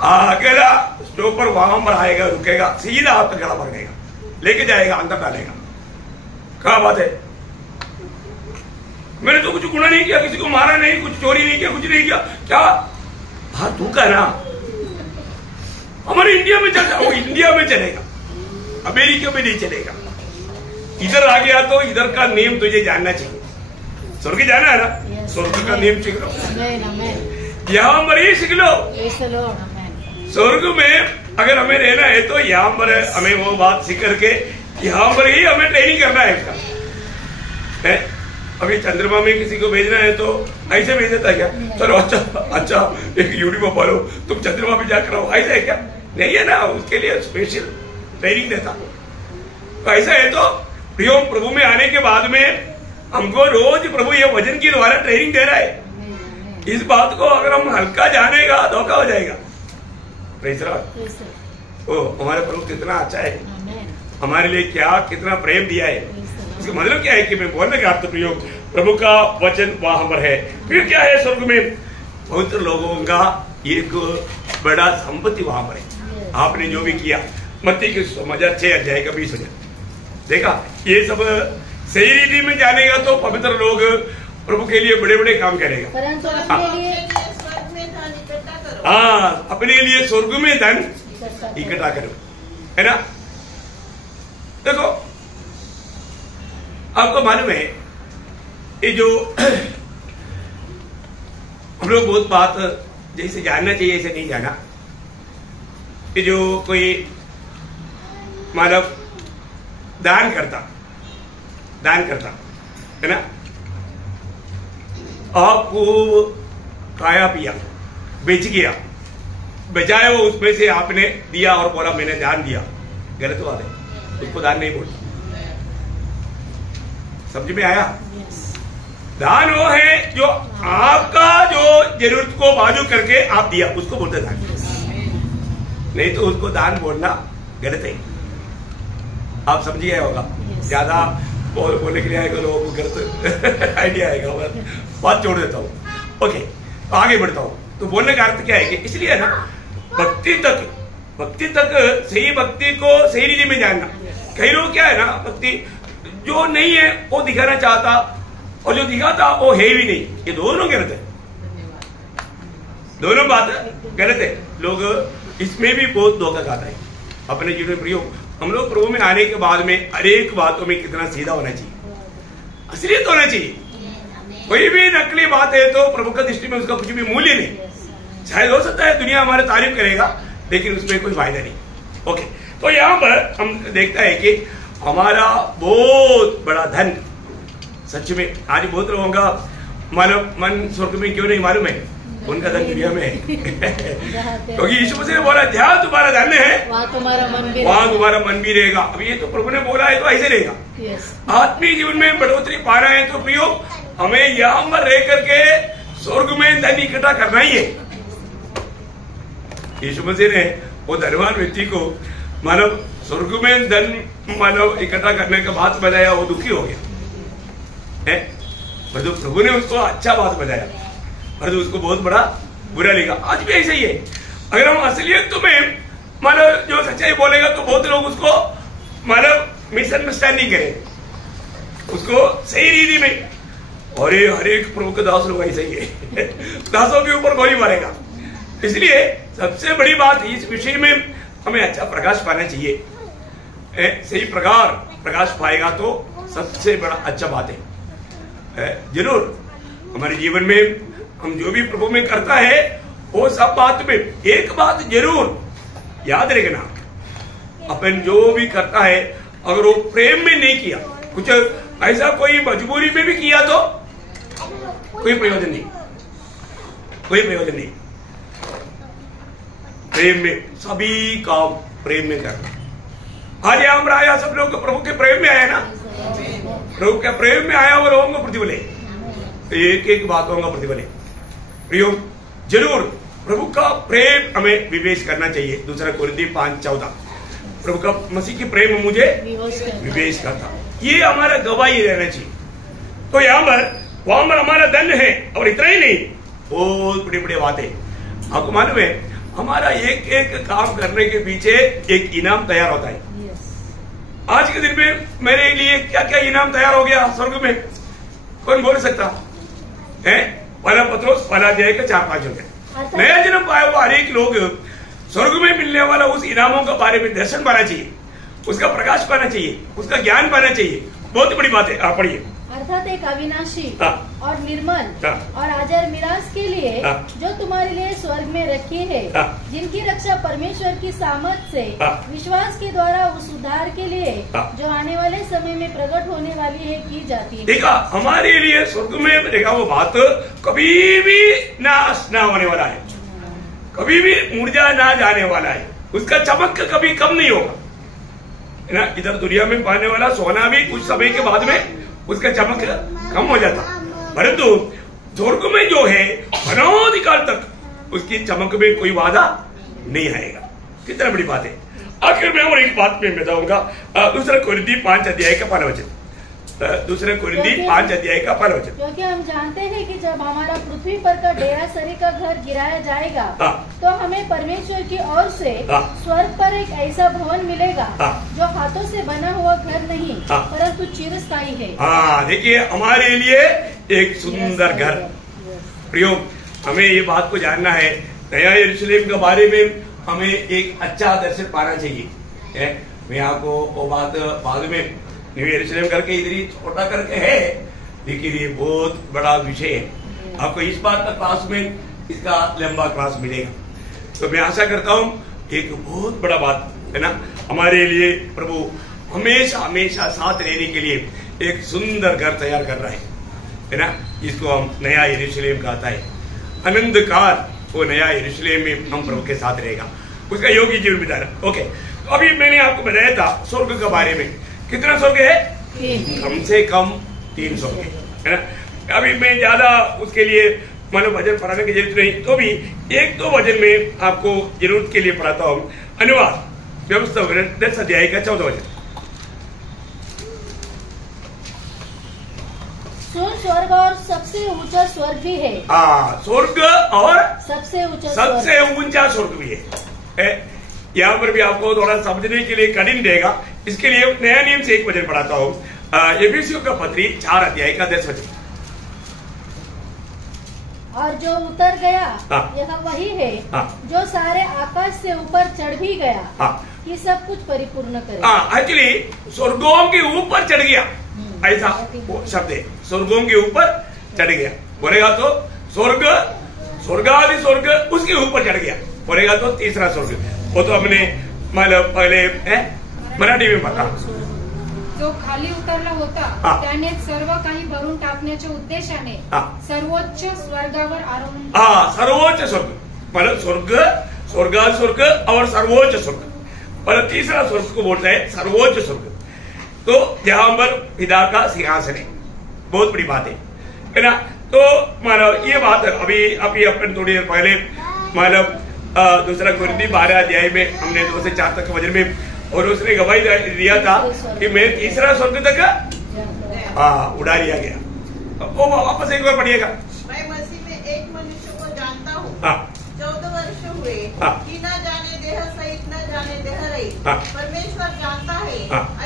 अकेला स्टॉपर वहां पर आएगा, रुकेगा, सीधा हाथ गला पकड़ेगा, लेके जाएगा, अंदर डालेगा। क्या बात है? मैंने तो कुछ गुनाह नहीं किया, किसी को मारा नहीं, कुछ चोरी नहीं किया, कुछ नहीं किया। क्या हाँ तू कहना हमारे इंडिया में चलता, वो इंडिया में चलेगा, अमेरिका में नहीं चलेगा। इधर आ गया तो इधर का नियम तुझे जानना चाहिए। स्वर्ग जाना है ना, स्वर्ग का नियम सीख लो, यहाँ पर ही सीख लो। स्वर्ग में अगर हमें रहना है तो यहाँ पर हमें वो बात सीख करके यहाँ पर ही हमें ट्रेनिंग करना है इसका है। अभी चंद्रमा में किसी को भेजना है तो ऐसे भेज देता क्या, चलो अच्छा एक यूट्यूब फॉलो, तुम चंद्रमा पे जाकर आओ, ऐसा है क्या? नहीं है ना, उसके लिए स्पेशल ट्रेनिंग देता। तो ऐसा है तो प्रियो प्रभु में आने के बाद में हमको रोज प्रभु ये वचन के द्वारा ट्रेनिंग दे रहा है। इस बात को अगर हम हल्का जानेगा धोखा हो जाएगा। ओ हमारे प्रभु कितना अच्छा है, हमारे लिए क्या कितना प्रेम दिया है। इसका मतलब क्या है कि मैं बोलने का अर्थ प्रयोग प्रभु का वचन वहां पर है। फिर क्या है, स्वर्ग में पवित्र लोगों का एक बड़ा संपत्ति वहां पर है। आपने जो भी किया, मत्ती की 6 अध्याय का 20 देखा, ये सब सही रीति में जानेगा तो पवित्र लोग प्रभु के लिए बड़े बड़े काम करेगा। हाँ, अपने लिए स्वर्ग में धन इकट्ठा करो, है ना। देखो आपको मालूम है ये जो हम लोग बहुत बात जैसे जानना चाहिए ऐसे नहीं जाना। ये जो कोई मानव दान करता है ना, आपको खाया पिया बेच गया, बचाए वो उसमें से आपने दिया और बोला मैंने दान दिया, गलत बात है, उसको दान नहीं बोलता। समझ में आया? दान वो है जो आपका जो जरूरत को बाजू करके आप दिया, उसको बोलते दान। नहीं तो उसको दान बोलना गलत है। आप समझ गए होगा। ज्यादा बोलने के लिए आएगा लोगों को गलत आइडिया आएगा, बात छोड़ देता हूँ। ओके, तो आगे बढ़ता हूँ। तो बोलने का अर्थ क्या है कि इसलिए ना भक्ति तक सही भक्ति को सही रीति में जानना। कई लोग क्या है ना, भक्ति जो नहीं है वो दिखाना चाहता और जो दिखाता वो है भी नहीं, ये दोनों गलत है, दोनों बात गलत है। लोग इसमें भी बहुत धोखा खाता है अपने जीवन में। प्रयोग हम लोग प्रभु में आने के बाद में हर एक बातों में कितना सीधा होना चाहिए, असलियत होना चाहिए। कोई भी नकली बात है तो प्रभु का दृष्टि में उसका कुछ भी मूल्य नहीं। शायद हो सकता है दुनिया हमारे तारीफ करेगा, लेकिन उसमें कोई फायदा नहीं। ओके, तो यहाँ पर हम देखता है कि हमारा बहुत बड़ा धन, सच में आज बहुत लोगों का मन स्वर्ग में क्यों नहीं मालूम है, उनका धन दुनिया में है। क्योंकि यीशु मसीह ने बोला जहाँ तुम्हारा धन है वहाँ तुम्हारा मन भी रहेगा। अब ये तो प्रभु ने बोला है तो ऐसे रहेगा। आत्मीय जीवन में बढ़ोतरी पाना है तो प्रियो हमें यहाँ पर रह करके स्वर्ग में धन इकट्ठा करना ही है। यीशु मसीह ने वो धनवान व्यक्ति को मानव स्वर्ग में धन मानव इकट्ठा करने का बात बताया, वो दुखी हो गया है। मतलब प्रभु ने उसको अच्छा बात बताया और उसको बहुत बड़ा बुरा लगा। आज भी ऐसा ही है। अगर हम असलियत में मानव जो सच्चाई बोलेगा तो बहुत लोग उसको मानव मिसअंडरस्टैंडिंग करें, उसको सही रीति में। और ये हर एक प्रभु के दास लोग ऐसा ही है, दासों के ऊपर गोली मारेगा। इसलिए सबसे बड़ी बात इस विषय में हमें अच्छा प्रकाश पाना चाहिए। सही प्रकाश पाएगा तो सबसे बड़ा अच्छा बात है। जरूर हमारे जीवन में हम जो भी प्रभु में करता है वो सब बात में एक बात जरूर याद रखना, अपन जो भी करता है अगर वो प्रेम में नहीं किया, कुछ ऐसा कोई मजबूरी में भी किया तो कोई प्रयोजन नहीं, कोई प्रयोजन नहीं। प्रेम में सभी काम प्रेम में करना। आज हम आया सब लोग प्रभु के प्रेम में आया ना, प्रभु के प्रेम में आया वो लोगों को प्रतिफल है, एक एक बातों का प्रतिफल है। प्रियो जरूर प्रभु का प्रेम हमें विवेश करना चाहिए। दूसरा कोरिन्थी 5:14 प्रभु का मसीह की प्रेम मुझे विवेश करता, ये हमारा गवाही रहना चाहिए। तो यहाँ पर वहां पर हमारा धन है और इतना ही नहीं, बहुत बड़ी बड़ी बात है। आपको मालूम है हमारा एक एक काम करने के पीछे एक इनाम तैयार होता है। आज के दिन में मेरे लिए क्या क्या इनाम तैयार हो गया स्वर्ग में, कौन बोल सकता है? पहला पत्रोस पहला अध्याय का 4-5 होते नया जन्म पाया हुआ हर एक लोग स्वर्ग में मिलने वाला उस इनामों के बारे में दर्शन पाना चाहिए, उसका प्रकाश पाना चाहिए, उसका ज्ञान पाना चाहिए। बहुत बड़ी बात है। आप पढ़िए। अर्थात एक अविनाशी और निर्मल और अजर मिरास के लिए जो तुम्हारे लिए स्वर्ग में रखी है, जिनकी रक्षा परमेश्वर की सामर्थ से विश्वास के द्वारा उस उद्धार के लिए जो आने वाले समय में प्रकट होने वाली है की जाती है। देखा हमारे लिए स्वर्ग में देखा वो बात कभी भी नाश ना होने वाला है, कभी भी मुरझा ना जाने वाला है, उसका चमक कभी कम नहीं होगा ना। इधर दुनिया में पाने वाला सोना भी कुछ समय के बाद में उसका चमक कम हो जाता, परंतु स्वर्ग में जो है अनादिकाल तक उसकी चमक में कोई वादा नहीं आएगा। कितना बड़ी बात है। आखिर में और एक बात में बताऊंगा, दूसरा कोरिन्थी 5 अध्याय का 5 वचन, दूसरे कोरिन्थी 5 अध्याय का 5 वचन। क्योंकि हम जानते हैं कि जब हमारा पृथ्वी पर का डेरा सरी का घर गिराया जाएगा तो हमें परमेश्वर की ओर से स्वर्ग पर एक ऐसा भवन मिलेगा जो हाथों से बना हुआ घर नहीं परंतु चिरस्थायी है। हाँ देखिए हमारे लिए एक सुंदर घर। प्रियो हमें ये बात को जानना है, नया यरूशलेम के बारे में हमें एक अच्छा दर्शन पाना चाहिए। मैं आपको वो बात बाद में न्यू यरूशलेम करके इधर ही छोटा करके है, लेकिन ये बहुत बड़ा विषय है। आपको इस बात का क्लास में इसका लंबा क्लास मिलेगा। तो मैं आशा करता हूँ एक बहुत बड़ा बात है ना, हमारे लिए प्रभु हमेशा हमेशा साथ रहने के लिए एक सुंदर घर तैयार कर रहा है ना, जिसको हम नया यरूशलेम कहता है। आनंद काल वो नया यरूशलेम में हम प्रभु के साथ रहेगा, उसका योग्य जीवन बिताना। ओके, अभी मैंने आपको बताया था स्वर्ग के बारे में। कितना स्वर्ग है? कम से कम 3 स्वर के, है ना। अभी मैं ज्यादा उसके लिए मतलब वजन पढ़ाने की जरूरत नहीं, तो भी 1-2 वजन में आपको जरूरत के लिए पढ़ाता हूँ। अनुवाद व्यवस्था 10 अध्याय का 14 वचन। स्वर्ग और सबसे ऊंचा स्वर्ग भी है। स्वर्ग और सबसे ऊंचा स्वर्ग भी है। यहाँ पर भी आपको थोड़ा समझने के लिए कठिन देगा, इसके लिए नया नियम से एक वचन पढ़ाता हूँ। एफिसियों का पत्री 4 अध्याय का 10 वचन। और जो उतर गया यह वही है जो सारे आकाश से ऊपर चढ़ भी गया कि सब कुछ परिपूर्ण करे। एक्चुअली स्वर्गों के ऊपर चढ़ गया, ऐसा शब्द है, स्वर्गों के ऊपर चढ़ गया। बोलेगा तो स्वर्ग, स्वर्गादि स्वर्ग उसके ऊपर चढ़ गया, बोलेगा तो तीसरा स्वर्ग। वो तो हमने मतलब पहले मराठी में पता, जो खाली उतरला होता त्याने सर्व काही भरून टाकण्याच्या उद्देशाने सर्वोच्च स्वर्गावर आरोहण। सर्वोच्च स्वर्ग मतलब स्वर्ग, स्वर्गादि स्वर्ग और सर्वोच्च स्वर्ग, और तीसरा स्वर्ग को बोलता है सर्वोच्च स्वर्ग। तो जहां पर पिता का सिंहासन है, बहुत बड़ी बात है ना। तो मतलब ये बात अभी अपन थोड़ी देर पहले मतलब 2 कोरिन्थी 12 अध्याय में हमने 2 से 4 तक के वचन में, और उसने गवाही दिया था कि मैं तीसरा स्वर्ग तक उड़ा लिया गया। वो वापस एक बार पढ़िएगा। मैं मसीह में एक मनुष्य को जानता हूँ, 14 वर्ष हुए कि न जाने देह सहित न जाने देह रहित, परमेश्वर जानता है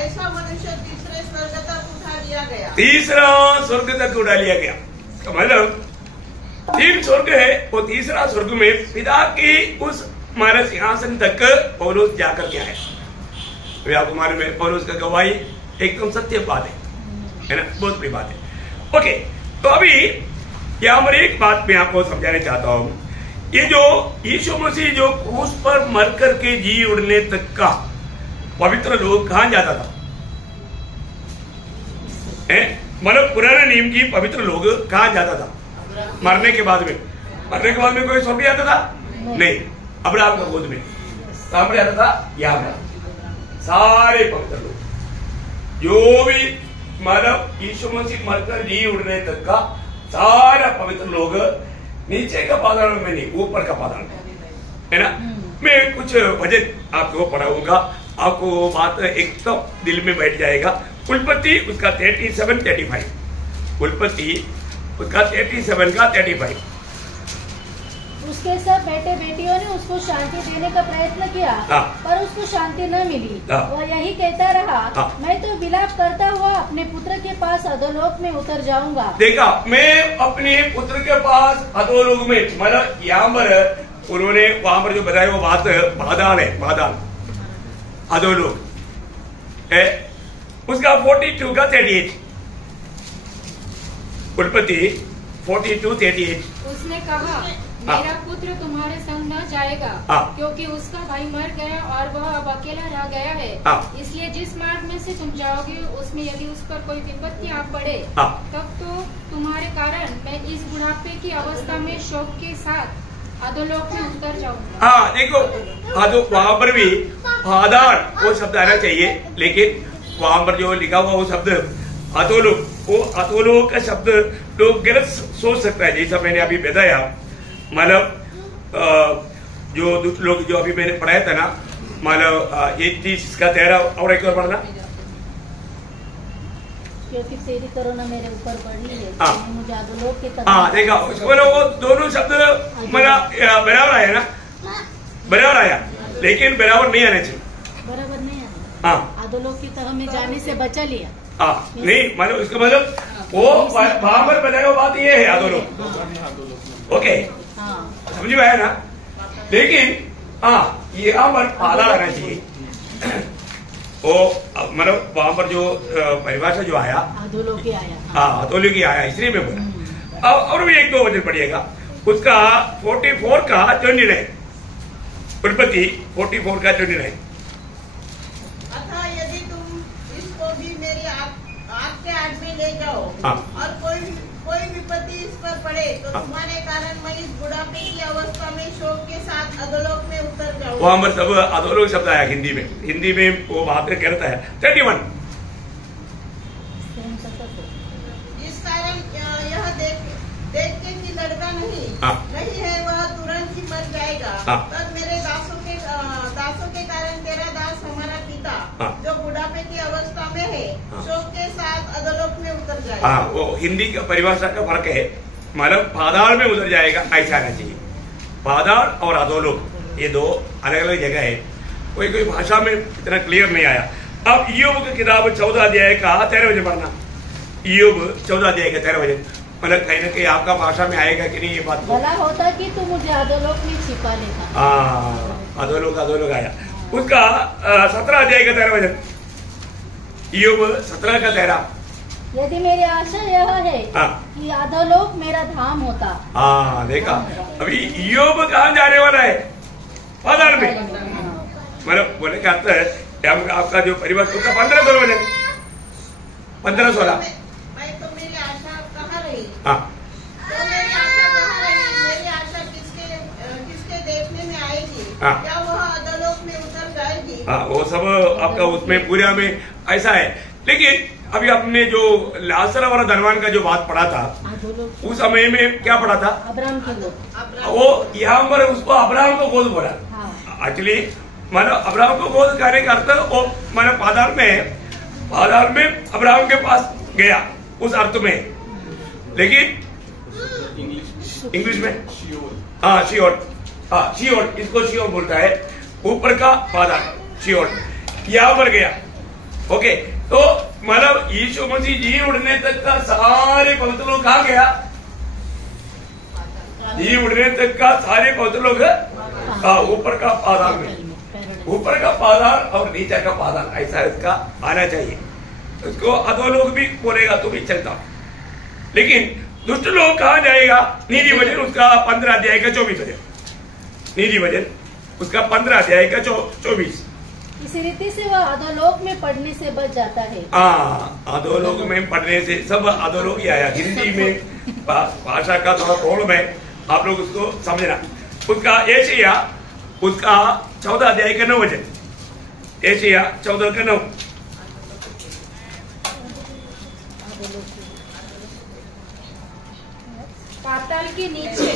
ऐसा मनुष्य तीसरे स्वर्ग तक उठा लिया गया। तीसरा स्वर्ग तक उठा लिया गया मतलब 3 स्वर्ग है, वो तीसरा स्वर्ग में पिता की उस हमारे सिंहासन तक पौलुस जाकर के आए। अभी आपको मालूम है पौलुस का गवाही एकदम सत्य बात है ना, बहुत बड़ी बात है। ओके, तो अभी यहाँ पर एक बात मैं आपको समझाना चाहता हूँ। ये जो यीशु मसीह जो क्रूस पर मर करके जी उड़ने तक का पवित्र लोग कहाँ जाता था? मतलब पुराने नियम की पवित्र लोग कहाँ जाता था? मरने के बाद में कोई स्वर्ग जाता था? नहीं, अब्राहम का गोद में कहाँ पर जाता था? यहाँ पर सारे पवित्र लोग जो भी मतलब यीशु मसीह मरकर जी उड़ने तक का सारा पवित्र लोग नीचे का पाताल में नहीं, ऊपर का पाताल में, है ना। मैं कुछ वचन आपको पढ़ाऊंगा, आपको वो बात एकदम दिल में बैठ जाएगा। उल्पत्ति उसका 37-35, उल्पत्ति उसका 37 का 35। उसके सब बेटे बेटियों ने उसको शांति देने का प्रयत्न किया पर उसको शांति न मिली। वह यही कहता रहा, मैं तो विलाप करता हुआ अपने पुत्र के पास अधोलोक में उतर जाऊंगा। देखा, मैं अपने पुत्र के पास अधोलोक में, मतलब यहाँ पर उन्होंने वहां पर जो बताया वो बात पाताल है, पाताल अधोलोक है। उसका 42 का 38, उल्पत्ति 42-38। उसने कहा, मेरा पुत्र तुम्हारे संग न जाएगा क्योंकि उसका भाई मर गया और वह अब अकेला रह गया है। इसलिए जिस मार्ग में से तुम जाओगे उसमें यदि उस पर कोई विपत्ति आ पड़े तब तो तुम्हारे कारण मैं इस बुढ़ापे की अवस्था में शोक के साथ अधोलोक में उतर जाऊंगा। देखो वहाँ पर भी आधार वो शब्द आना चाहिए, लेकिन वहाँ पर जो लिखा हुआ वो शब्द अधोलोक, वो अधोलोक का शब्द लोग गलत सोच सकता है। जैसा मैंने अभी बताया, मतलब जो लोग जो अभी मैंने पढ़ाया था ना, मतलब 31 का 13 और एक और पढ़ना, क्योंकि तेरी करुणा मेरे ऊपर पड़ी है, मुझे अधोलोक की तरफ। देखा उसको, वो दोनों शब्द मेरा बराबर आया ना, बराबर आया, लेकिन बराबर नहीं आना चाहिए, बराबर नहीं आया। अधोलोक की तरफ में जाने से बचा लिया। नहीं, मतलब उसका मतलब वो वहां पर बताया बात ये है अधोलोक। ओके, समझ में आया ना। लेकिन यहाँ पर आधा आना चाहिए। वो मतलब वहां पर जो परिभाषा जो आया अधोलोकी आया, अधोलोकी आया, इसलिए मैं बोला। और भी 1-2 वचन पढ़िएगा, उसका 44 का 29, उल्पत्ति 44 का 29। अतः यदि तुम इसको भी मेरी आग के आड़ में ले जाओ और कोई विपत्ति इस पर पड़े तो तुम्हारे कारण मैं इस बुढ़ापे की अवस्था में शोक के साथ अधोलोक में उतर जाऊंगा। वहां पर सब अधोलोक शब्द आया हिंदी में वो बात कहता है 31। शोक के साथ अधोलोक में उतर जाएगा। हाँ, वो हिंदी का परिभाषा का फर्क है। मतलब पाताल में उतर जाएगा ऐसा आना चाहिए। पाताल और अधोलोक ये दो अलग अलग जगह है। कोई कोई भाषा में इतना क्लियर नहीं आया। अब ईयोब की किताब 14 अध्याय का 13 वचन पढ़ना। ईयोब 14 अध्याय का 13 वचन। मतलब कहीं ना कहीं आपका भाषा में आएगा कि नहीं ये बात। भला होता कि तू मुझे अधोलोक में छिपा लेता। हाँ, अधोलोक आया। उसका 17 अध्याय का 13 वचन। ईयोब 17 का 13। यदि मेरी आशा यह है कि अधोलोक मेरा धाम होता। हाँ, देखा। अभी ईयोब कहाँ जाने वाला है? पाताल में। मतलब बोले क्या अर्थ है? आपका जो परिवार उसका 15-16 वचन 15-16। मैं तो मेरी आशा कहाँ रही? हाँ, तो मेरी आशा कहाँ रही? मेरी आशा किसके देखने में आएगी? हाँ। क्या वह अधोलोक में उतर जाएगी? हाँ, वो सब आपका उसमें पूरा में ऐसा है। लेकिन अभी आपने जो लाजर और धनवान का जो बात पढ़ा था उस समय में क्या पढ़ा था? अब्राहम की गोद। वो यहाँ पर उसको अब्राहम को गोद बोला। एक्चुअली मानो अब्राहम को गोद कहने का अर्थ वो मानो पाताल में अब्राहम के पास गया उस अर्थ में। लेकिन इंग्लिश में शियोर इसको शियोर बोलता है। ऊपर का पाताल शियोर यहाँ पर गया। ओके, तो मतलब यीशु मसीह जी उड़ने तक का सारे पवित्र लोग कहाँ गया? जी उड़ने तक का सारे पवित्र लोग ऊपर का पाताल में। ऊपर का पाताल और नीचे का पाताल ऐसा इसका आना चाहिए। उसको अधोलोक भी बोलेगा तो भी चलता। लेकिन दुष्ट लोग कहाँ जाएगा? नीति वचन उसका 15 अध्याय का 24 वचन। नीति वचन उसका 15 अध्याय का 24। इसी रीति से वह अधोलोक में पढ़ने से बच जाता है। अधोलोक में पढ़ने से सब अधोलोक ही आया। हिंदी में भाषा का थोड़ा प्रॉब्लम है, आप लोग उसको समझना। उसका एशिया उसका 14 अध्याय का 9 वचन। एशिया 14 का 9। पाताल के नीचे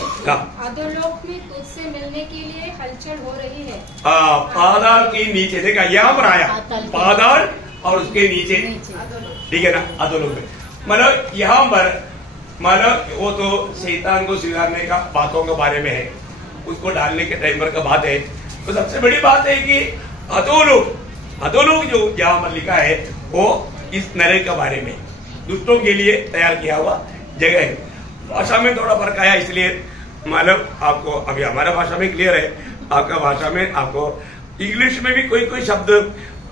अधोलोक में तुझसे मिलने के लिए हलचल हो रही है। पाताल के नीचे देखा, यहाँ पर आया पाताल और उसके नीचे, ठीक है ना, अधोलोक में। मतलब यहाँ पर मतलब वो तो शैतान को स्वीकारने का बातों के बारे में है, उसको डालने के टाइम का बात है। तो सबसे बड़ी बात है कि अधोलोक जो यहाँ पर लिखा है वो इस नरक के बारे में दुष्टों के लिए तैयार किया हुआ जगह है। भाषा में थोड़ा फर्क आया, इसलिए मतलब आपको अभी हमारा भाषा में क्लियर है, आपका भाषा में आपको इंग्लिश में भी कोई कोई शब्द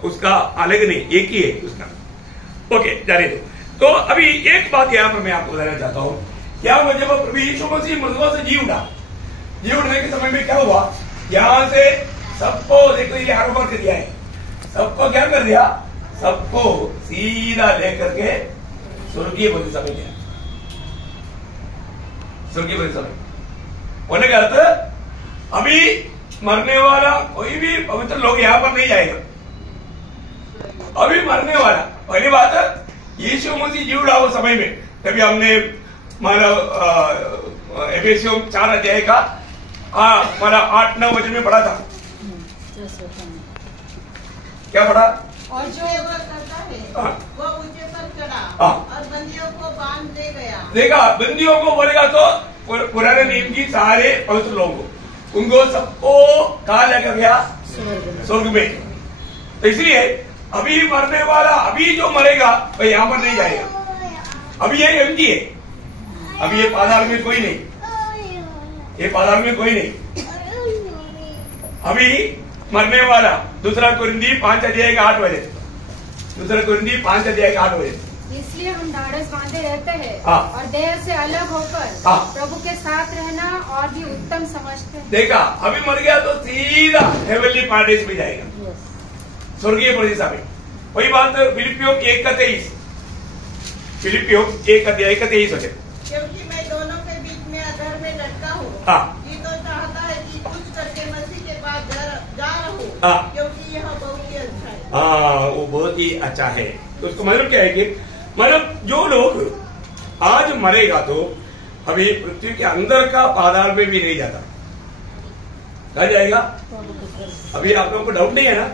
उसका अलग नहीं, एक ही है उसका। ओके, जाने दो। तो अभी एक बात यहाँ पर मैं आपको बताना चाहता हूँ। क्या हुआ जब प्रभु यीशु मसीह मृतकों से जी उठने के समय में क्या हुआ? यहाँ से सबको देखो, ये हर वर्ग दिया है, सबको क्या कर दिया? सबको सीधा लेकर के स्वर्गीय प्रदेश में गया। स्वर्गीय प्रदेश में होने का अर्थ अभी मरने वाला कोई भी पवित्र लोग यहाँ पर नहीं जाएगा। अभी मरने वाला, पहली बात यीशु मसीह जी उड़ा वो समय में, तभी हमने मतलब एफेसियों 4 अध्याय का 8-9 वचन में पढ़ा था। क्या पढ़ा? और जो वह करता है वो ऊंचे पर चढ़ा और बंदियों को बांध दे गया। देखा, बंदियों को बोलेगा तो पुराने नियम की सारे पवित्र लोगों उनको सबको कहा लेकर गया? स्वर्ग में। तो इसलिए अभी मरने वाला, अभी जो मरेगा वह यहाँ पर नहीं जाएगा। अभी ये एमटी है, अभी ये पाताल में कोई नहीं, ये पाताल में कोई नहीं। अभी मरने वाला दूसरा कुरिन्थी 5 अध्याय का 8 बजे, दूसरा कुरिन्थी 5 अध्याय का 8 बजे। इसलिए हम ढाढ़स बांधे रहते हैं हाँ। और देह से अलग होकर हाँ। प्रभु के साथ रहना और भी उत्तम समझते हैं। देखा, अभी मर गया तो सीधा हेवनली पैराडाइज में जाएगा, स्वर्गीय प्रदेश में। वही बात फिलिपियों 1 का 23, फिलिपियों 1 अध्याय का 23 वचन। क्योंकि मैं दोनों के बीच में अधर में लटका हूँ। ये तो चाहता है कि कुछ करके मसीह के पास जा रहूं, क्योंकि यह बहुत ही अच्छा है। वो बहुत ही अच्छा है। तो उसको मतलब क्या है कि मतलब जो लोग आज मरेगा तो अभी पृथ्वी के अंदर का पाताल में भी नहीं जाता, कहा जाएगा? अभी आप लोगों को डाउट नहीं है ना?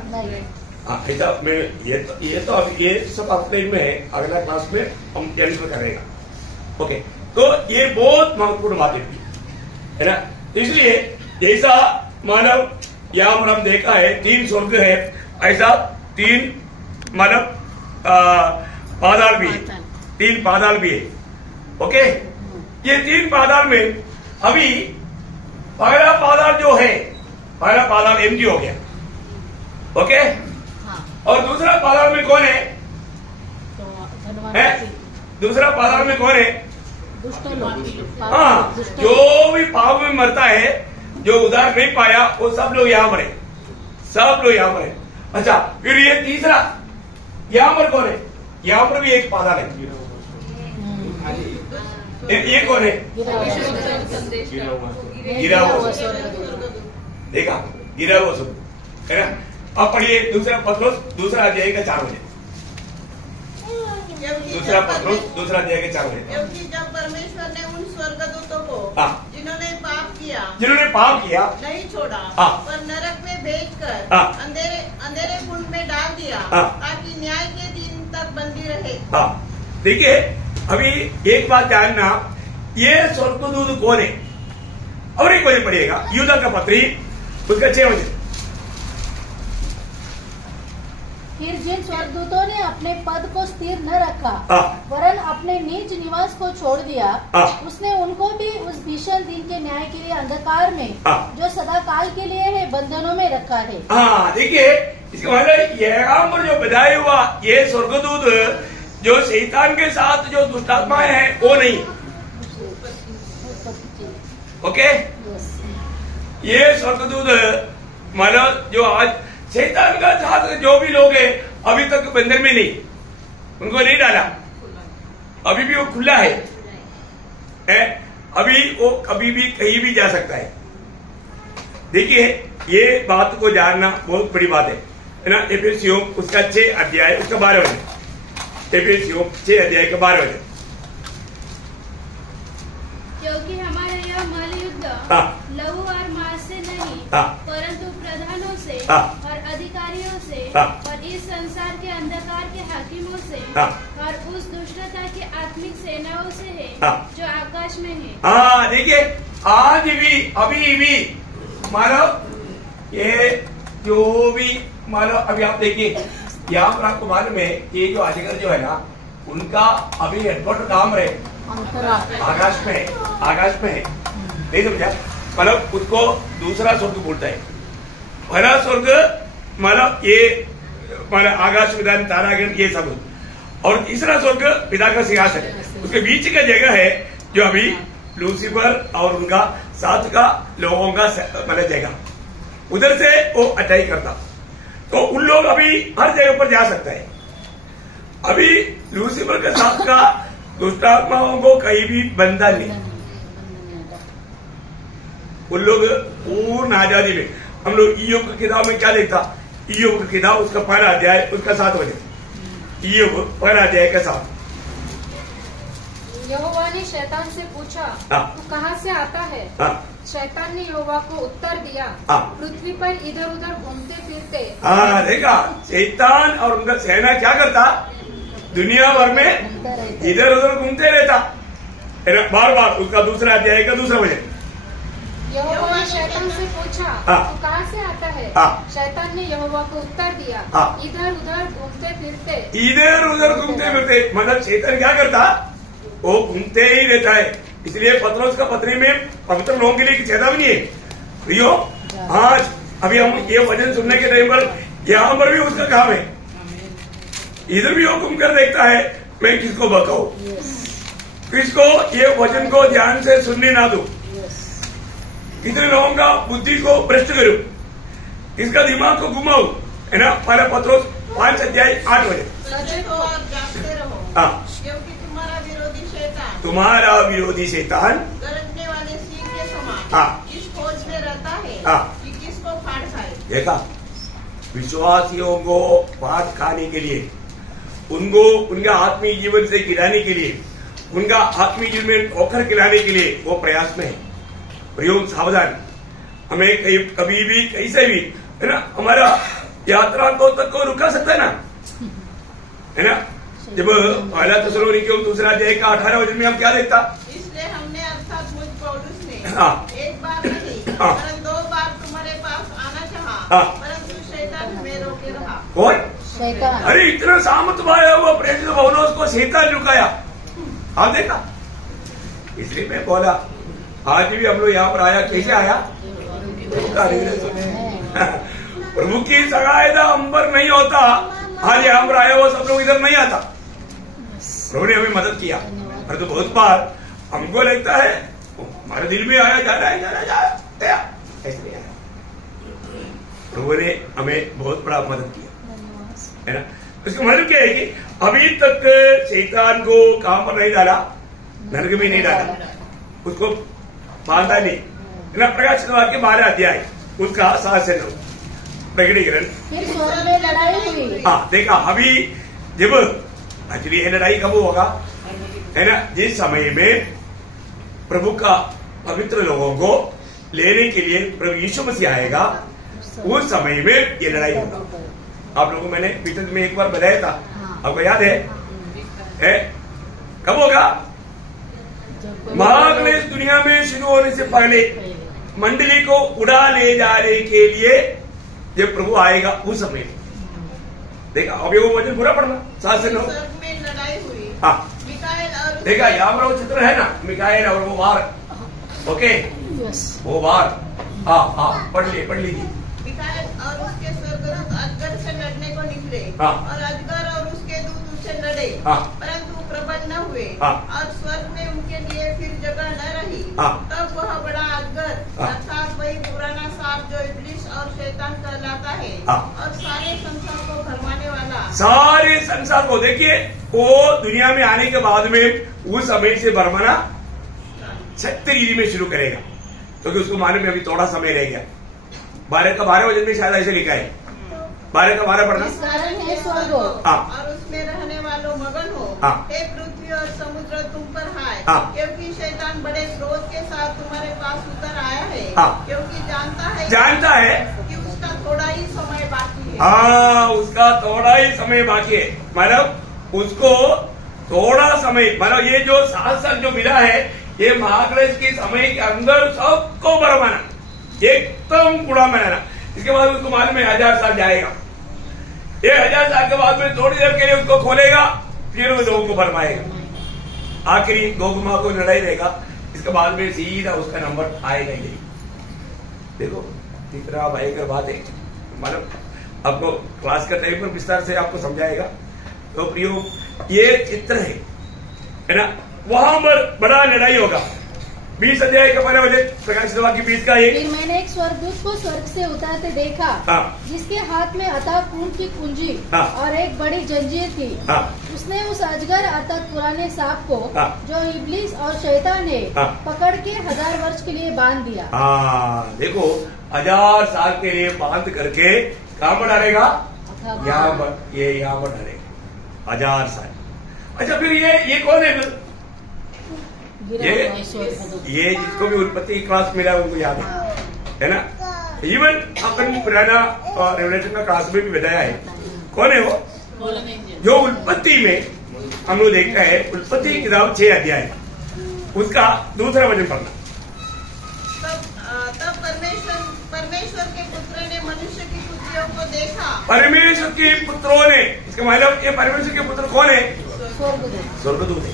हाँ ऐसा मैं ये तो अब ये सब अपने में है, अगला क्लास में हम एंटर करेगा। ओके, तो ये बहुत महत्वपूर्ण बात है ना। इसलिए जैसा मानव यहाँ पर हम देखा है 3 स्वर्ग है, ऐसा 3 मानव पाताल भी है, 3 पाताल भी है। ओके, ये 3 पाताल में अभी पहला पाताल जो है, पहला पाताल एमटी हो गया। ओके, और दूसरा पाताल में कौन है? दूसरा पाताल में कौन है? हाँ, जो भी पाप में मरता है, जो उद्धार नहीं पाया, वो सब लोग यहाँ पर है, सब लोग यहाँ पर है। अच्छा, फिर ये तीसरा यहाँ पर कौन है? यहाँ पर भी एक पाताल है, ये कौन है? गिरा हुआ, देखा, गिरा हुआ सब है ना। अब पढ़िए दूसरा पत्रोस दूसरा अध्याय का 4 बजे, दूसरा पत्रोस दूसरा अध्याय के 4 बजे। क्योंकि जब परमेश्वर ने उन स्वर्गदूतों को जिन्होंने पाप किया नहीं छोड़ा, पर नरक में भेजकर अंधेरे कुंड में डाल दिया, ताकि न्याय के दिन तक बंदी रहे। देखिए, अभी एक बात जानना, ये स्वर्गदूत कौन है? और एक बजे पढ़िएगा यूदा का पत्री, उसका 6 बजे। फिर जिन स्वर्गदूतों ने अपने पद को स्थिर न रखा, वरन अपने नीच निवास को छोड़ दिया, उसने उनको भी उस भीषण दिन के न्याय के लिए अंधकार में, जो सदा काल के लिए है, बंधनों में रखा है। देखिए, इसका मतलब यहाँ पर जो बधाई हुआ, ये स्वर्गदूत जो शैतान के साथ जो दुष्टात्माएं हैं वो नहीं। ओके, ये स्वर्गदूत मतलब जो आज शैतान का साथ जो भी लोग हैं, अभी तक बंधन में नहीं, उनको नहीं डाला, अभी भी वो खुला है, अभी वो कभी भी कहीं भी जा सकता है। देखिए, ये बात को जानना बहुत बड़ी बात है ना। एफेसियों उसका 6 अध्याय उसका 12 बजे, एफेसियों 6 अध्याय का 12 बजे। क्योंकि हमारा यह महायुद्ध लहू और मांस से नहीं, परंतु प्रधानों से और अधिकारियों से और इस संसार के अंधकार के हाकिमों से और उस दुष्टता की आत्मिक सेनाओं से है, जो आकाश में है। देखिए, आज भी अभी भी मानो ये जो भी मानो, अभी आप देखिए यहाँ पर आपको मालूम है, ये जो अजगर जो है ना, उनका अभी हेडक्वार्टर काम रहे आकाश में है, आकाश में है, नहीं समझा? मतलब उसको दूसरा स्वर्ग बोलता है। पहला स्वर्ग मतलब ये मतलब आकाश विधान तारागण ये सब, और तीसरा स्वर्ग पिता का सिंहासन, उसके बीच का जगह है जो अभी लूसीफर और उनका साथ का लोगों का मतलब जगह, उधर से वो अटैक करता, तो उन लोग अभी हर जगह पर जा सकता है। अभी लूसीफर के साथ का दुष्टात्माओं को कहीं भी बंधा नहीं, उन लोग पूर्ण आजादी में। हम लोग ईयोब की किताब में क्या देखता, ईयोब की किताब उसका 1 अध्याय उसका 7 बजे, ईयोब 1 अध्याय का 7। यहोवा ने शैतान से पूछा, तू कहाँ से आता है? शैतान ने यहोवा को उत्तर दिया, पृथ्वी पर इधर उधर घूमते फिरते। देखा, शैतान और उनका सेना क्या करता, दुनिया भर में इधर उधर घूमते रहता बार बार। उसका 2 अध्याय का 2 बजे। यहोवा ने शैतान से पूछा, तू कहाँ से आता है? शैतान ने यहोवा को उत्तर दिया, इधर उधर घूमते फिरते। इधर उधर घूमते फिरते मतलब शैतान क्या करता, वो घूमते ही रहता है। इसलिए पत्रोस का पत्री में पवित्र लोगों के लिए चेतावनी है, प्रियो आज अभी हम ये वचन सुनने के टाइम पर यहाँ पर भी उसका काम है, इधर भी वो घूम कर देखता है मैं किसको बकाऊं, किसको ये वचन को ध्यान से सुनने ना दूं, कितने लोगों का बुद्धि को भ्रष्ट करूं, किसका दिमाग को घुमाऊं, है ना। पहला पत्रोस 5 अध्याय 8 बजे। क्योंकि तुम्हारा विरोधी शैतान गरजने वाले सिंह के समान इस खोज में रहता है कि किसको फाड़ खाए। देखा, विश्वासियों को फाड़ खाने के लिए, उनको उनका आत्मीय जीवन से गिराने के लिए, उनका आत्मीय जीवन में ठोकर खिलाने के लिए वो प्रयास में है। प्रयोग सावधान, हमें कभी भी कैसे भी है ना, हमारा यात्रा को तक को रुका सकता है ना, है ना। जब पहला थिस्सलुनीकियों दूसरा अध्याय का 18 वचन में हम क्या देखता, इसलिए हमने अर्थात मुझ पौलुस ने एक बार नहीं परंतु 2 बार तुम्हारे पास आना चाहा, परंतु शैतान हमें रोके रहा। कौन? शैतान। अरे इतना सामत पाया हुआ प्रेरित पौलुस को शैतान रुकाया, आप देखा। इसलिए मैं बोला आज भी हम लोग यहाँ पर आया, कैसे आया? प्रभु की सहायता हम पर नहीं होता, आज यहाँ पर आया वो सब लोग इधर नहीं आता। प्रभु ने हमें मदद किया, पर तो बहुत बार हमको लगता है हमारे दिल में आया जा रहा है, ऐसे नहीं आया। प्रभु ने हमें बहुत बड़ा मदद किया, है ना। उसका मतलब क्या है कि अभी तक शैतान को कहां पर नहीं डाला, नरक में नहीं डाला, उसको बांधा नहीं, है ना। प्रकाशित वाक्य 12 अध्याय उसका 7 से 9 प्रकटीकरण। फिर स्वर्ग में लड़ाई हुई। हाँ देखा, अभी जब एक्चुअली ये लड़ाई कब होगा, है ना, जिस समय में प्रभु का पवित्र लोगों को लेने के लिए प्रभु यीशु मसीह आएगा, उस समय में ये लड़ाई होगा। आप लोगों को मैंने बीते में एक बार बताया था, आपको याद है? कब होगा? महाक्लेश दुनिया में शुरू होने से पहले मंडली को उड़ा ले जाने के लिए जब प्रभु आएगा उस समय। देखा, अब ये वो वचन पूरा पढ़ना 7 से 9 में लड़ाई हुई। हाँ मिकाएल और देखा, यहाँ पर वो चित्र है ना, मिकाएल और वो वार। ओके, वो वार। हाँ पढ़ लीजिए। मिकाएल और उसके स्वर्गदूत अजगर से लड़ने को निकले, और अजगर और उसके दूत उससे लड़े, परंतु प्रबल न हुए, और स्वर्ग में उनके लिए फिर जगह न रही। तब वह बड़ा अजगर अर्थात वही पुराना सांप जो इब्लिस और शैतान कहलाता है, और सारे संसार को भरमाने वाला, सारे संसार को, देखिए वो दुनिया में आने के बाद में उस समय से भरमाना सत्य रीति में शुरू करेगा, क्योंकि उसको मालूम में अभी थोड़ा समय रह गया। 12 का 12 वचन में शायद ऐसे लिखा है, 12 का 12 पढ़ना। और उसमें रहने वालों मगन हो, हे पृथ्वी और समुद्र तुम पर हाय, क्योंकि शैतान बड़े क्रोध के साथ तुम्हारे पास उतर आया है, क्योंकि जानता है कि उसका थोड़ा ही समय बाकी है। उसका थोड़ा ही समय बाकी है, मतलब उसको थोड़ा समय, मतलब ये जो शासक जो मिला है, ये महाक्लेश के समय के अंदर सबको बरमाना, एकदम कूड़ा मनाना। इसके बाद उसको मालूम है 1000 साल जाएगा, ये 1000 साल के बाद में थोड़ी देर के लिए उसको खोलेगा, फिर वो लोगों को भरमाएगा। आखिरी गोग माह को लड़ाई रहेगा, इसके बाद में सीधा उसका नंबर आएगा ही। देखो कितना भयंकर बात है, मतलब आपको क्लास का टाइम पर विस्तार से आपको समझाएगा। तो प्रियो ये चित्र है ना, वहां पर बड़ा लड़ाई होगा। 20 अध्याय का 12 वचन, प्रकाशित वाक्य 20 का 1। फिर मैंने एक स्वर्गदूत को स्वर्ग से उतरते देखा, जिसके हाथ में अथाह खून की कुंजी और एक बड़ी जंजीर थी। उसने उस अजगर अर्थात पुराने सांप को, जो इब्लिस और शैतान है, पकड़ के 1000 वर्ष के लिए बांध दिया। देखो 1000 साल के लिए बांध करके कहाँ पर डालेगा? यहाँ पर, ये यहाँ पर डालेगा 1000 साल। अच्छा फिर ये कौन है? ये जिसको भी उत्पत्ति क्लास मिला उनको याद है ना। इवन अपन पुराना रेवलेशन का क्लास में भी बताया है, कौन है वो? जो उत्पत्ति में हम लोग देखते हैं, उत्पत्ति की किताब 6 अध्याय उसका दूसरा वचन पढ़ना। तब परमेश्वर के पुत्र ने मनुष्य की पुत्रियों को देखा। परमेश्वर के पुत्रों ने, इसका मतलब ये परमेश्वर के पुत्र कौन है? स्वर्गदूत है।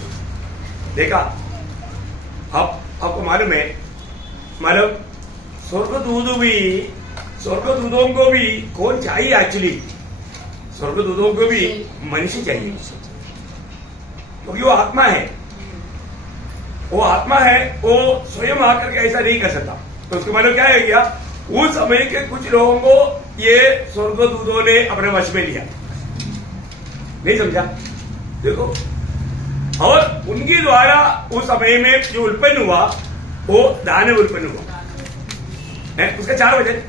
देखा, आपको मालूम है, मतलब स्वर्गदूतों को भी कौन चाहिए? एक्चुअली स्वर्गदूतों को भी मनुष्य चाहिए, क्योंकि वो आत्मा है, वो स्वयं आकर के ऐसा नहीं कर सकता। तो उसका मतलब क्या है गया? उस समय के कुछ लोगों को ये स्वर्गदूतों ने अपने वश में लिया, नहीं समझा? देखो, और उनके द्वारा उस समय में जो उत्पन्न हुआ वो दानव उत्पन्न हुआ है। उसका 4 वचन।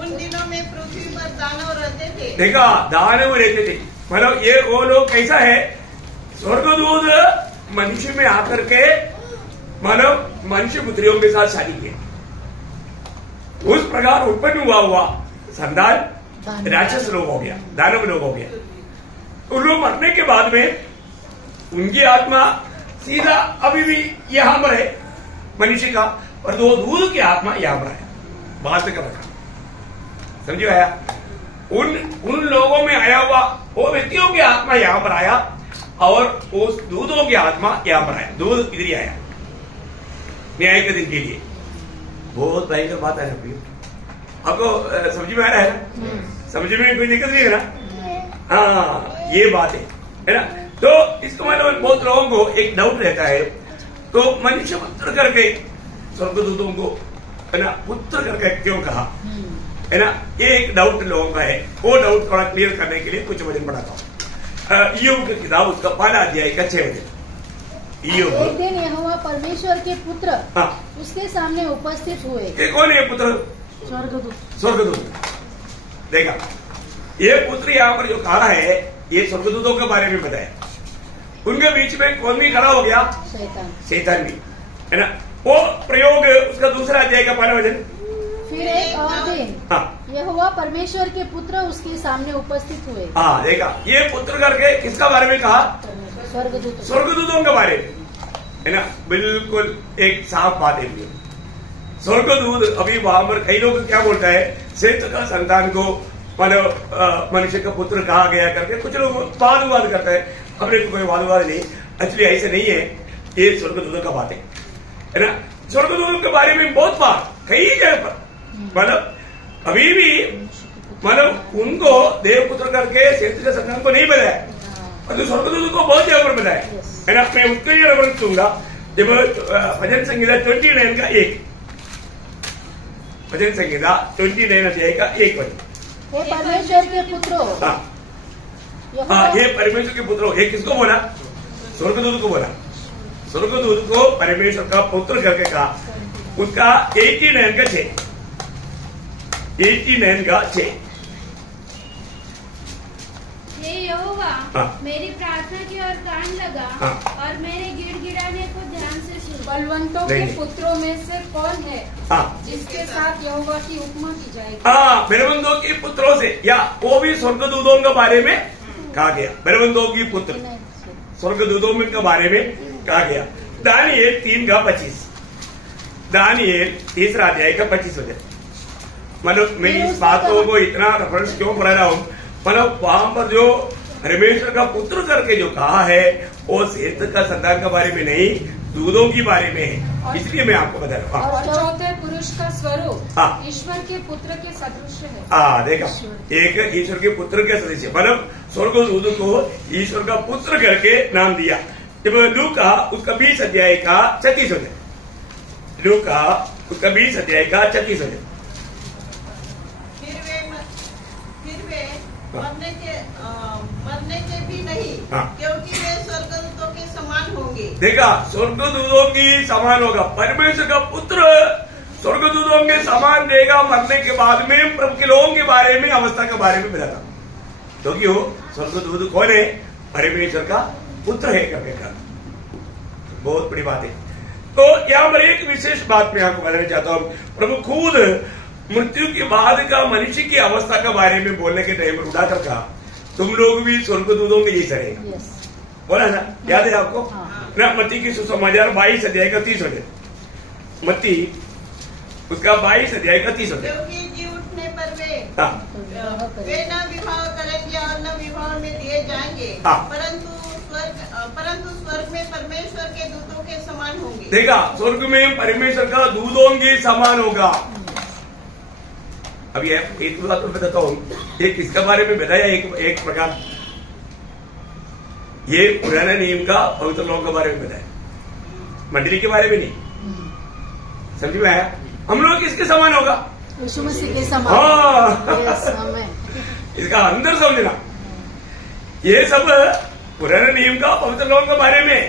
उन दिनों में पृथ्वी पर दानव रहते थे। देखा, दानव रहते थे, मतलब ये वो लोग कैसा है? स्वर्गदूत मनुष्य में आकर के मतलब मनुष्य पुत्रियों के साथ शादी किया, उस प्रकार उत्पन्न हुआ संतान राक्षस लोग हो गया, दानव लोग हो गया। उन लोग मरने के बाद में उनकी आत्मा सीधा अभी भी यहां पर है मनुष्य का, और दो दूध की आत्मा यहां पर है, बात कर रखा। समझिए आया? उन लोगों में आया हुआ वो व्यक्तियों की आत्मा यहां पर आया, और उस दूधों की आत्मा यहां पर आया, दूध इधर ही आया न्याय के दिन के लिए। बहुत भयंकर बात है ना, आपको समझ में आ रहा है ना? समझ में कोई दिक्कत नहीं है ना? हाँ, ये बात है ना? तो इसको मतलब बहुत लोगों को एक डाउट रहता है, तो मनुष्य पुत्र करके स्वर्गदूतों को है ना पुत्र करके क्यों कहा, है ना? ये एक डाउट लोगों का है। वो डाउट थोड़ा क्लियर करने के लिए कुछ वचन पढ़ाता हूँ। ईयोब की किताब उसका 5 अध्याय का 6 वचन। ईयोब, एक दिन यहोवा परमेश्वर के पुत्र उसके सामने उपस्थित हुए। कौन है पुत्र? स्वर्गदूत। स्वर्गदूत। देखा, ये पुत्र यहाँ पर जो कहा है, ये स्वर्गदूतों के बारे में बताया। उनके बीच में कौन भी खड़ा हो गया? शैतान भी, है ना? वो प्रयोग उसका 2 अध्याय का 5 वचन। फिर एक और दिन यहोवा परमेश्वर के पुत्र उसके सामने उपस्थित हुए। हाँ, देखा, ये पुत्र करके किसका बारे में कहा? स्वर्गदूतों के बारे में, है ना? बिल्कुल एक साफ बात है। स्वर्गदूत अभी वहां पर कई लोग क्या बोलता है, सेठ का संतान को मनुष्य का पुत्र कहा गया करके कुछ लोग वाद विवाद करते हैं। हमने कोई वाद विवाद नहीं, एक्चुअली ऐसे नहीं है, ये स्वर्गदूतों का बात है ना? स्वर्गदूतों के बारे में बहुत बार कई जगह पर मतलब अभी भी मतलब उनको देवपुत्र करके सेठ के संतान को नहीं बताया, परंतु स्वर्गदूतों को बहुत जगह पर बताया, है ना? मैं उसके लिए रेफरेंस दूंगा। जब भजन संहिता 29 का 1, भजन संहिता 29 अध्याय का 1 वचन। हे परमेश्वर के पुत्रों। हाँ, ये परमेश्वर के पुत्रों, ये किसको बोला? स्वर्गदूत को बोला। स्वर्गदूत को परमेश्वर का पुत्र करके कहा। उसका 89 का 6, 89 का 6। हे यहोवा, मेरी प्रार्थना की ओर कान लगा और मेरे गिड़गिड़ाने को ध्यान से सुन। बलवंतों के पुत्रों में से कौन है जिसके साथ यहोवा की उपमा की जाएगी? हाँ, बलवंतों के पुत्रों से, या वो भी स्वर्गदूतों के बारे में कहा गया। बलवंतों की पुत्र स्वर्गदूतों के बारे में कहा गया। दानियेल 3 का 25, दानियेल 3 अध्याय का 25 वचन। मतलब मैं इस बातों को इतना रेफरेंस क्यों पढ़ा रहा हूँ, मतलब वहां पर जो परमेश्वर का पुत्र करके जो कहा है वो सेठ का संतान के बारे में नहीं, दूधों के बारे में है, इसलिए मैं आपको बता रहा हूँ। और चौथे पुरुष का स्वरूप ईश्वर के पुत्र के सदृश है। देखा, एक ईश्वर के पुत्र के सदृश, मतलब स्वर्गदूत को ईश्वर का पुत्र करके नाम दिया। जब लूका उसका 20 अध्याय का 36 वचन, लूका उसका 20 अध्याय का 36 वचन। मरने के भी नहीं, क्योंकि वे स्वर्गदूतों के समान होंगे। देखा, स्वर्गदूतों की समान होगा। परमेश्वर का पुत्र स्वर्गदूतों के समान रहेगा। मरने के बाद में प्रभु के लोगों के बारे में, अवस्था के बारे में बताता, क्योंकि वो स्वर्गदूत कौन है? परमेश्वर का पुत्र है करके कहा। बहुत बड़ी बात है। तो यहाँ पर एक विशेष बात मैं आपको बताना चाहता हूँ। प्रभु खुद मृत्यु के बाद का मनुष्य की अवस्था के बारे में बोलने के टाइम पर उठाकर कहा, तुम लोग भी स्वर्गदूतों के जैसे रहेगा। बोला ना, याद है आपको? ना, मत्ती की सुसमाचार 22 अध्याय का 30 वचन, मत्ती उसका 22 अध्याय का 30 वचन। क्योंकि जी उठने पर वे न विवाह करेंगे और न विवाह में दिए जाएंगे, परंतु स्वर्ग में परमेश्वर के दूतों के समान होंगे। देखा, स्वर्ग में परमेश्वर का दूतों के समान होगा। अभी एक बात बताता हूँ, ये किसके बारे में बताया? एक प्रकार ये पुराना नियम का पवित्र लोगों के बारे में बताया, मंडली के बारे में नहीं। समझ में आया? हम लोग किसके समान होगा? यीशु मसीह के समान। इसका अंदर समझना, ये सब पुराना नियम का पवित्र लोगों के बारे में।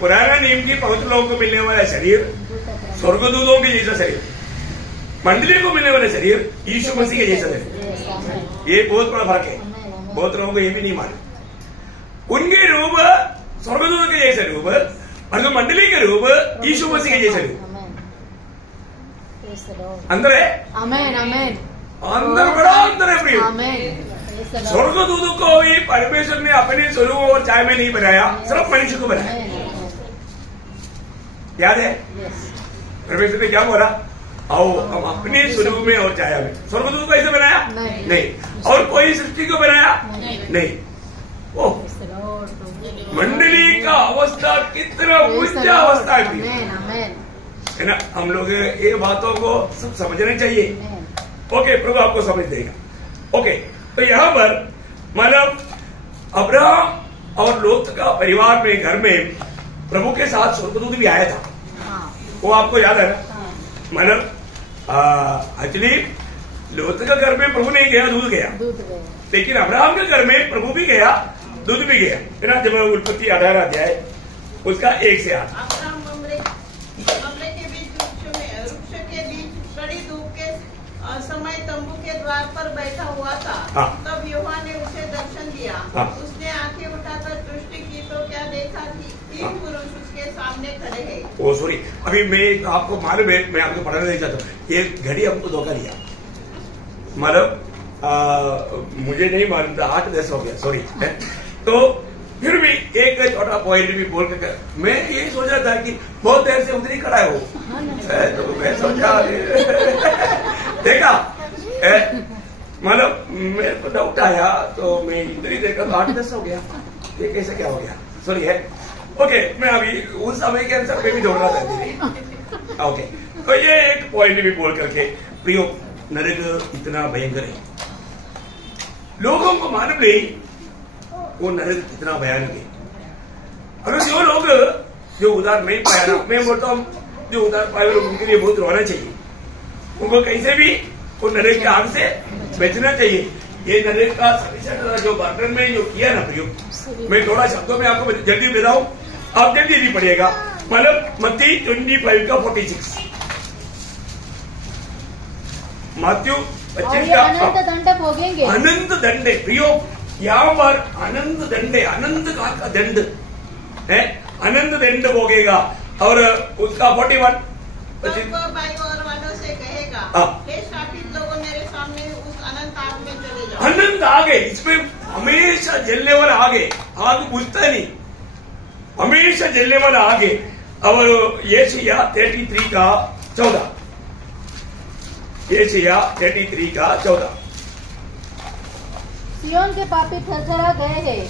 पुराना नियम की पवित्र लोगों को मिलने वाला शरीर स्वर्गदूतों के जैसा शरीर, मंडली को मिलने वाला शरीर यीशु मसीह के जैसा शरीर। ये बहुत बड़ा फर्क है, बहुत लोगों को ये भी नहीं मालूम। उनके रूप स्वर्गदूत के जैसे रूप और जो मंडली के रूप यीशु मसीह के जैसे रूप अंदर है। आमेन आमेन। अंदर बड़ा अंदर है प्रिय। स्वर्गदूतों को भी परमेश्वर ने अपने स्वरूप और छाया में नहीं बनाया, सिर्फ मनुष्य को बनाया। याद है परमेश्वर ने क्या बोला? आओ हम अपने स्वरूप में और छाया में। स्वर्गदूत को ऐसे बनाया नहीं। और कोई सृष्टि को बनाया नहीं। ओह, मंडली का अवस्था कितना ऊंचा अवस्था है ना। हम लोग ये बातों को सब समझना चाहिए। ओके, प्रभु आपको समझ देगा। ओके, तो यहाँ पर मतलब अब्राहम और लोत का परिवार में, घर में प्रभु के साथ स्वर्गदूत भी आया था। वो आपको याद है ना? मतलब एक्चुअली लोत का घर में प्रभु नहीं गया, दूध गया। लेकिन अब्राहम के घर में प्रभु भी गया, दूध भी गया, है ना। जब उत्पत्ति 18 अध्याय उसका 1 से 8। अब्राहम ममरे के बीच वृक्ष के बीच कड़ी धूप के समय तंबू के द्वार पर बैठा हुआ था। तब यहोवा ने उसे दर्शन दिया। उसने आंखें उठाकर दृष्टि की तो क्या देखा कि 3 पुरुष उसके सामने खड़े हैं। ओ सॉरी, अभी मैं आपको मालूम है, मैं आपको पढ़ाना नहीं चाहता हूँ। ये घड़ी हमको धोखा दिया, मतलब मुझे नहीं मालूम था, 8-10 हो गया, सॉरी। तो फिर भी एक छोटा पॉइंट भी बोल के मैं यही सोचा था कि बहुत देर से उधर ही खड़ा है वो। तो मैं सोचा देखा, मतलब मेरे को डाउट आया तो मैं इधर ही देखा तो 8-10 हो गया। ये कैसे क्या हो गया, सॉरी है। ओके, मैं अभी उस समय के अनुसार मैं भी दौड़ रहा था। ओके, तो ये एक पॉइंट भी बोल करके प्रियो, नरक इतना भयंकर है, लोगों को मालूम नहीं वो नरक कितना भयानक है। और जो लोग जो उधार नहीं पाया ना, मैं बोलता हूँ जो उधार पाए उनके लिए बहुत रोना चाहिए। उनको कैसे भी वो नरक के आग से बचना चाहिए। ये नरक का समीक्षा जो बर्तन में जो किया ना प्रयोग, मैं थोड़ा शब्दों में आपको जल्दी बताऊं, आप जल्दी नहीं पढ़िएगा। मतलब मत्ती 25 का 46, मात्यु 25 का अनंत दंड भोगेंगे। अनंत दंड है प्रियो, यहाँ पर अनंत दंड है, अनंत काल का दंड है, अनंत दंड भोगेगा। और उसका 41 और वालों से कहेगा, हे शापित लोगों, मेरे सामने उस अनंत आग में चले जाओ। अनंत आग है, इसमें हमेशा जलने वाला आग है, आग बुझता नहीं, हमेशा जलने वाला आग है। और यशायाह 33 का 14, यशायाह 33 का 14। सियोन के पापी थरथरा गए हैं,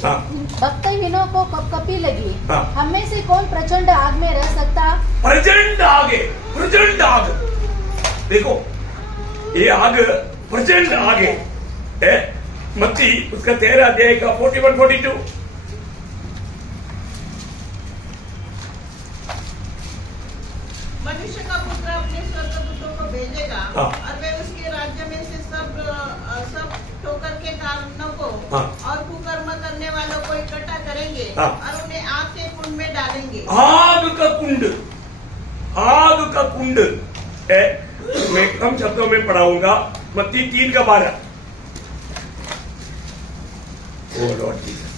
भक्तहीनों को कपकपी लगी। हम में से कौन प्रचंड आग में रह सकता? प्रचंड आग है, प्रचंड आग। देखो ये आग प्रचंड आग है। मत्ती उसका 13 अध्याय का 41-42। मनुष्य का पुत्र अपने स्वर्गदूतों को भेजेगा और वे उसके राज्य में से सब ठोकर के कारणों को और कुकर्म करने वालों को इकट्ठा करेंगे और उन्हें आग के कुंड में डालेंगे। आग का कुंड, आग का कुंड है। मैं कम शब्दों में पढ़ाऊंगा, मत्ती 3 का 12। ओ लॉर्ड जीसस,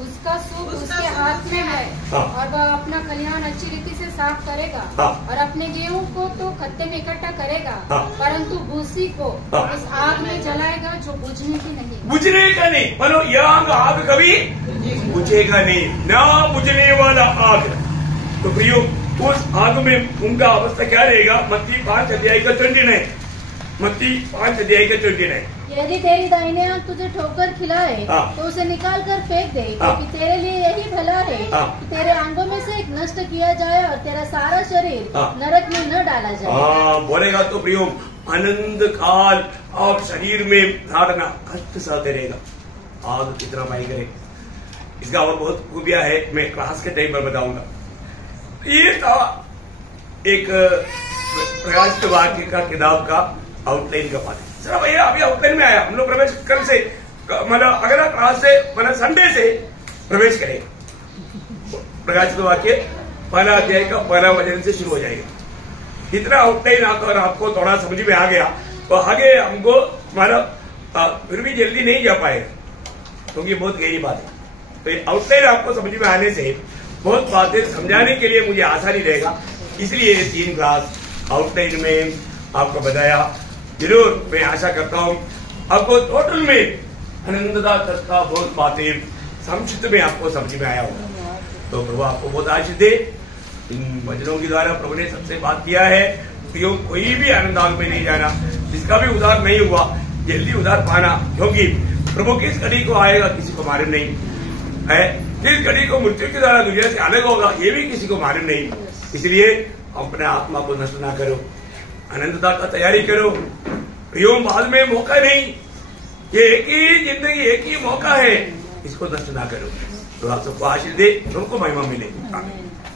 उसका सूप उसके हाथ में है और वह अपना खलिहान अच्छी रीति से साफ करेगा और अपने गेहूं को तो खत्ते में इकट्ठा करेगा, परंतु भूसी को उस आग में जलाएगा जो बुझने की नहीं, बुझने का नहीं। मानो यह आग कभी बुझेगा नहीं, ना बुझने वाला आग। तो प्रियो, उस आग में उनका अवस्था क्या रहेगा? मत्ती 5 अध्याय का 29, मत्ती 5 अध्याय का 29। यदि तेरी दाहिने आंख तुझे ठोकर खिलाए तो उसे निकाल कर फेंक दे, क्योंकि तेरे लिए यही भला है कि तेरे अंगों में से एक नष्ट किया जाए और तेरा सारा शरीर नरक में न डाला जाए। बोलेगा तो प्रियो, आनंद काल और शरीर में धारणा कष्ट सहते रहेगा। आग कितना भयंकर है, इसका और बहुत खूबियां है, मैं क्लास के टाइम पर बताऊंगा। ये था एक प्रकाश के वाक्य का किताब का आउटलाइन का पाठ। सर भैया अभी आउटलाइन में आया, हम लोग प्रवेश कल से मतलब अगला क्लास से मतलब संडे से प्रवेश करेंगे। प्रकाश के वाक्य 1 अध्याय का 1 वचन से शुरू हो जाएगा। इतना आउटलाइन आकर आपको थोड़ा समझ में आ गया तो आगे हमको मतलब फिर भी जल्दी नहीं जा पाएगा, क्योंकि बहुत गहरी बात है। तो ये आउटलाइन आपको समझ में आने से बहुत बातें समझाने के लिए मुझे आसानी रहेगा, इसलिए 3 क्लास आउटलाइन में आपको बताया। जरूर मैं आशा करता हूँ आपको टोटल में आनंददायक का बहुत बातें संक्षिप्त में आपको समझ में आया होगा। तो प्रभु आपको बहुत आशीष दे। इन वचनों के द्वारा प्रभु ने सबसे बात किया है कि कोई भी आनंदाग में नहीं जाना, जिसका भी उद्धार नहीं हुआ जल्दी उद्धार पाना, क्योंकि प्रभु किस घड़ी को आएगा किसी को मालूम नहीं है, किस घड़ी को मृत्यु के द्वारा दुनिया से अलग होगा ये भी किसी को मालूम नहीं। इसलिए अपने आत्मा को नष्ट ना करो, आनंदता का तैयारी करो। प्रियो बाद में मौका नहीं, ये एक ही जिंदगी एक ही मौका है, इसको नष्ट ना करो। तो आप सबको आशीष दे, सबको महिमा मिले। आमीन।